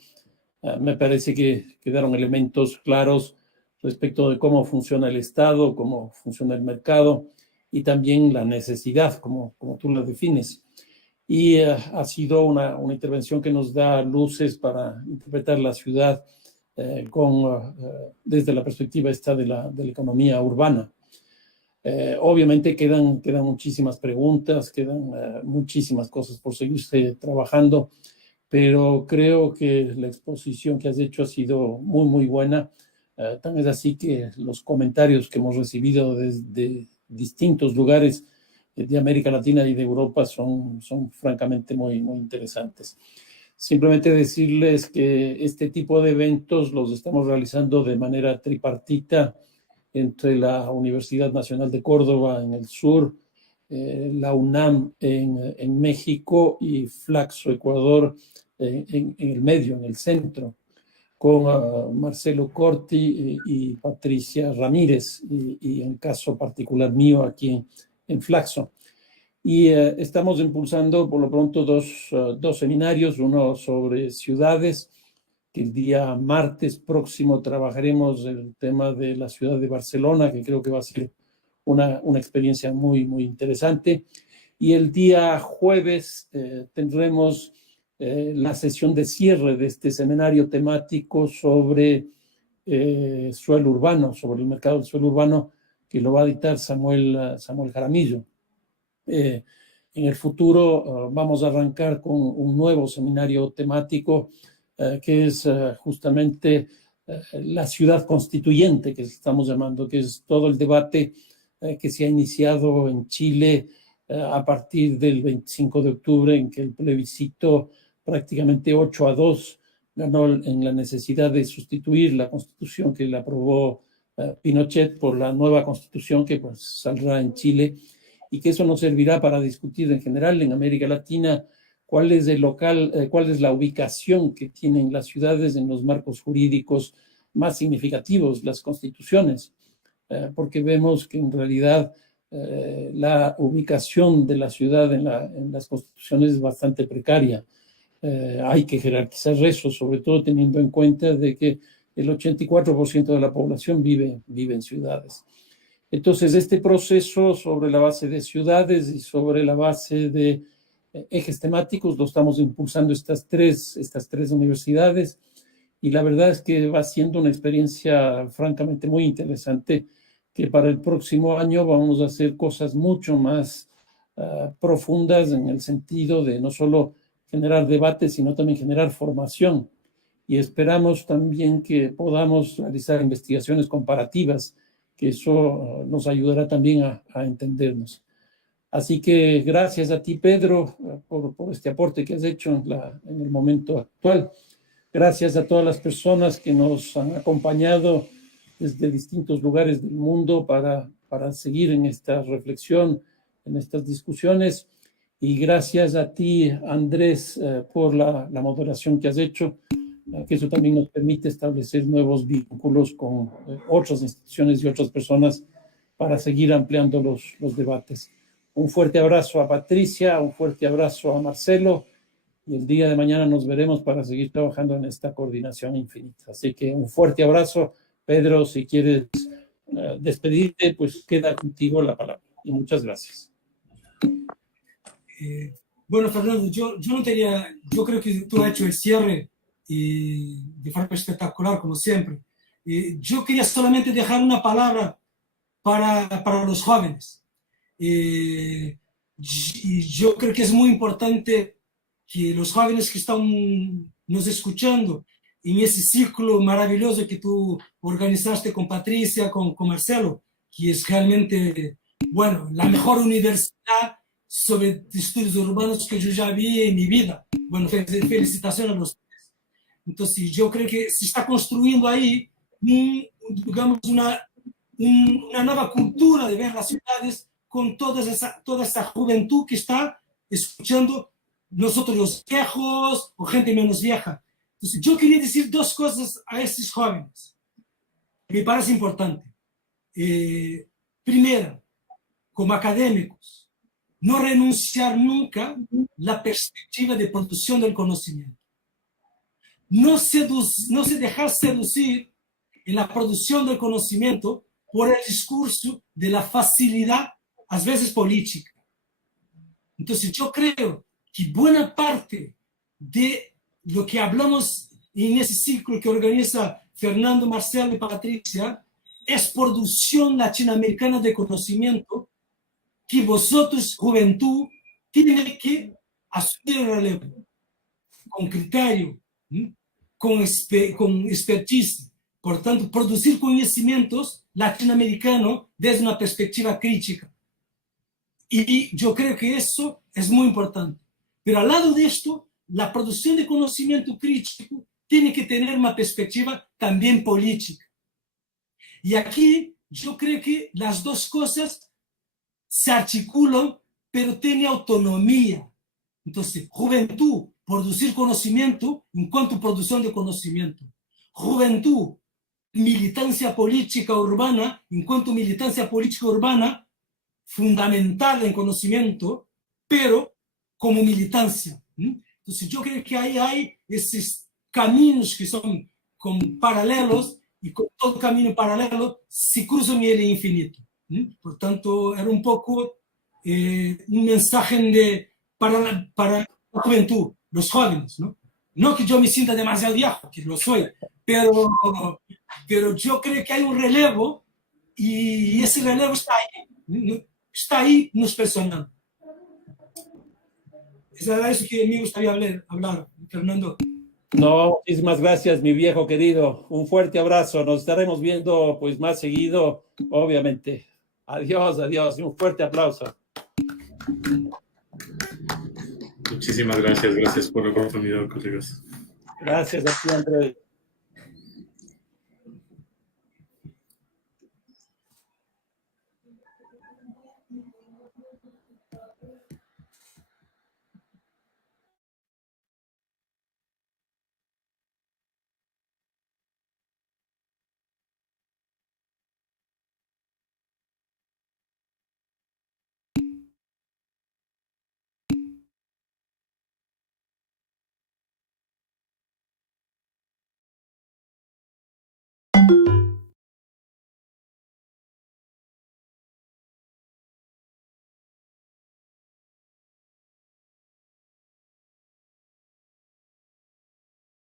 Me parece que quedaron elementos claros respecto de cómo funciona el Estado, cómo funciona el mercado y también la necesidad, como tú la defines. Y ha sido una intervención que nos da luces para interpretar la ciudad desde la perspectiva esta de la economía urbana. Obviamente quedan muchísimas preguntas, quedan muchísimas cosas por seguirse trabajando, pero creo que la exposición que has hecho ha sido muy, muy buena. Tan es así que los comentarios que hemos recibido desde distintos lugares de América Latina y de Europa son francamente muy, muy interesantes. Simplemente decirles que este tipo de eventos los estamos realizando de manera tripartita entre la Universidad Nacional de Córdoba en el sur, la UNAM en México y Flaxo, Ecuador, en el medio, en el centro, con Marcelo Corti y Patricia Ramírez, y en caso particular mío aquí en Flaxo. Y estamos impulsando por lo pronto dos seminarios, uno sobre ciudades, que el día martes próximo trabajaremos el tema de la ciudad de Barcelona, que creo que va a ser una experiencia muy, muy interesante. Y el día jueves tendremos la sesión de cierre de este seminario temático sobre suelo urbano, sobre el mercado del suelo urbano, que lo va a dictar Samuel Jaramillo. En el futuro vamos a arrancar con un nuevo seminario temático que es justamente la ciudad constituyente, que estamos llamando, que es todo el debate que se ha iniciado en Chile a partir del 25 de octubre, en que el plebiscito prácticamente 8-2 ganó en la necesidad de sustituir la constitución que le aprobó Pinochet por la nueva constitución que pues saldrá en Chile, y que eso nos servirá para discutir en general en América Latina cuál es cuál es la ubicación que tienen las ciudades en los marcos jurídicos más significativos, las constituciones, porque vemos que en realidad la ubicación de la ciudad en las constituciones es bastante precaria. Hay que jerarquizar eso, sobre todo teniendo en cuenta de que el 84% de la población vive en ciudades. Entonces, este proceso sobre la base de ciudades y sobre la base de ejes temáticos lo estamos impulsando estas tres universidades, y la verdad es que va siendo una experiencia francamente muy interesante, que para el próximo año vamos a hacer cosas mucho más profundas, en el sentido de no solo generar debates, sino también generar formación. Y esperamos también que podamos realizar investigaciones comparativas, que eso nos ayudará también a entendernos. Así que gracias a ti, Pedro, por este aporte que has hecho en el momento actual. Gracias a todas las personas que nos han acompañado desde distintos lugares del mundo para seguir en esta reflexión, en estas discusiones. Y gracias a ti, Andrés, por la moderación que has hecho, que eso también nos permite establecer nuevos vínculos con otras instituciones y otras personas para seguir ampliando los debates. Un fuerte abrazo a Patricia, un fuerte abrazo a Marcelo, y el día de mañana nos veremos para seguir trabajando en esta coordinación infinita. Así que un fuerte abrazo. Pedro, si quieres despedirte, pues queda contigo la palabra. Y muchas gracias. Bueno, Fernando, yo creo que tú has hecho el cierre de forma espectacular, como siempre. Yo quería solamente dejar una palabra para los jóvenes. Y yo creo que es muy importante que los jóvenes que están nos escuchando en ese ciclo maravilloso que tú organizaste con Patricia, con Marcelo, que es realmente, bueno, la mejor universidad sobre estudios urbanos que yo ya vi en mi vida. Bueno, felicitaciones a los tres. Entonces, yo creo que se está construyendo ahí, digamos, una nueva cultura de ver las ciudades con toda esa juventud que está escuchando, nosotros los viejos o gente menos vieja. Entonces, yo quería decir dos cosas a estos jóvenes que me parece importante. Primero, como académicos, no renunciar nunca a la perspectiva de producción del conocimiento. No se dejar seducir en la producción del conocimiento por el discurso de la facilidad, a veces política. Entonces, yo creo que buena parte de lo que hablamos en ese ciclo que organiza Fernando, Marcelo y Patricia es producción latinoamericana de conocimiento que vosotros, juventud, tienen que asumir el relevo con criterio, con expertise. Por tanto, producir conocimientos latinoamericanos desde una perspectiva crítica. Y yo creo que eso es muy importante. Pero al lado de esto, la producción de conocimiento crítico tiene que tener una perspectiva también política. Y aquí yo creo que las dos cosas se articulan, pero tienen autonomía. Entonces, juventud, producir conocimiento en cuanto a producción de conocimiento. Juventud, militancia política urbana, en cuanto a militancia política urbana, fundamental en conocimiento, pero como militancia. Entonces yo creo que ahí hay esos caminos que son como paralelos, y con todo camino paralelo se cruzan en el infinito. Por tanto, era un poco un mensaje para la juventud, los jóvenes, ¿no? No que yo me sienta demasiado viejo, que lo soy, pero yo creo que hay un relevo y ese relevo está ahí nos personal. Es eso que me gustaría hablar, Fernando. No, muchísimas gracias, mi viejo querido. Un fuerte abrazo. Nos estaremos viendo pues más seguido, obviamente. Adiós, adiós. Un fuerte aplauso. Muchísimas gracias. Gracias por la oportunidad, colegas. Gracias a ti, Andrés.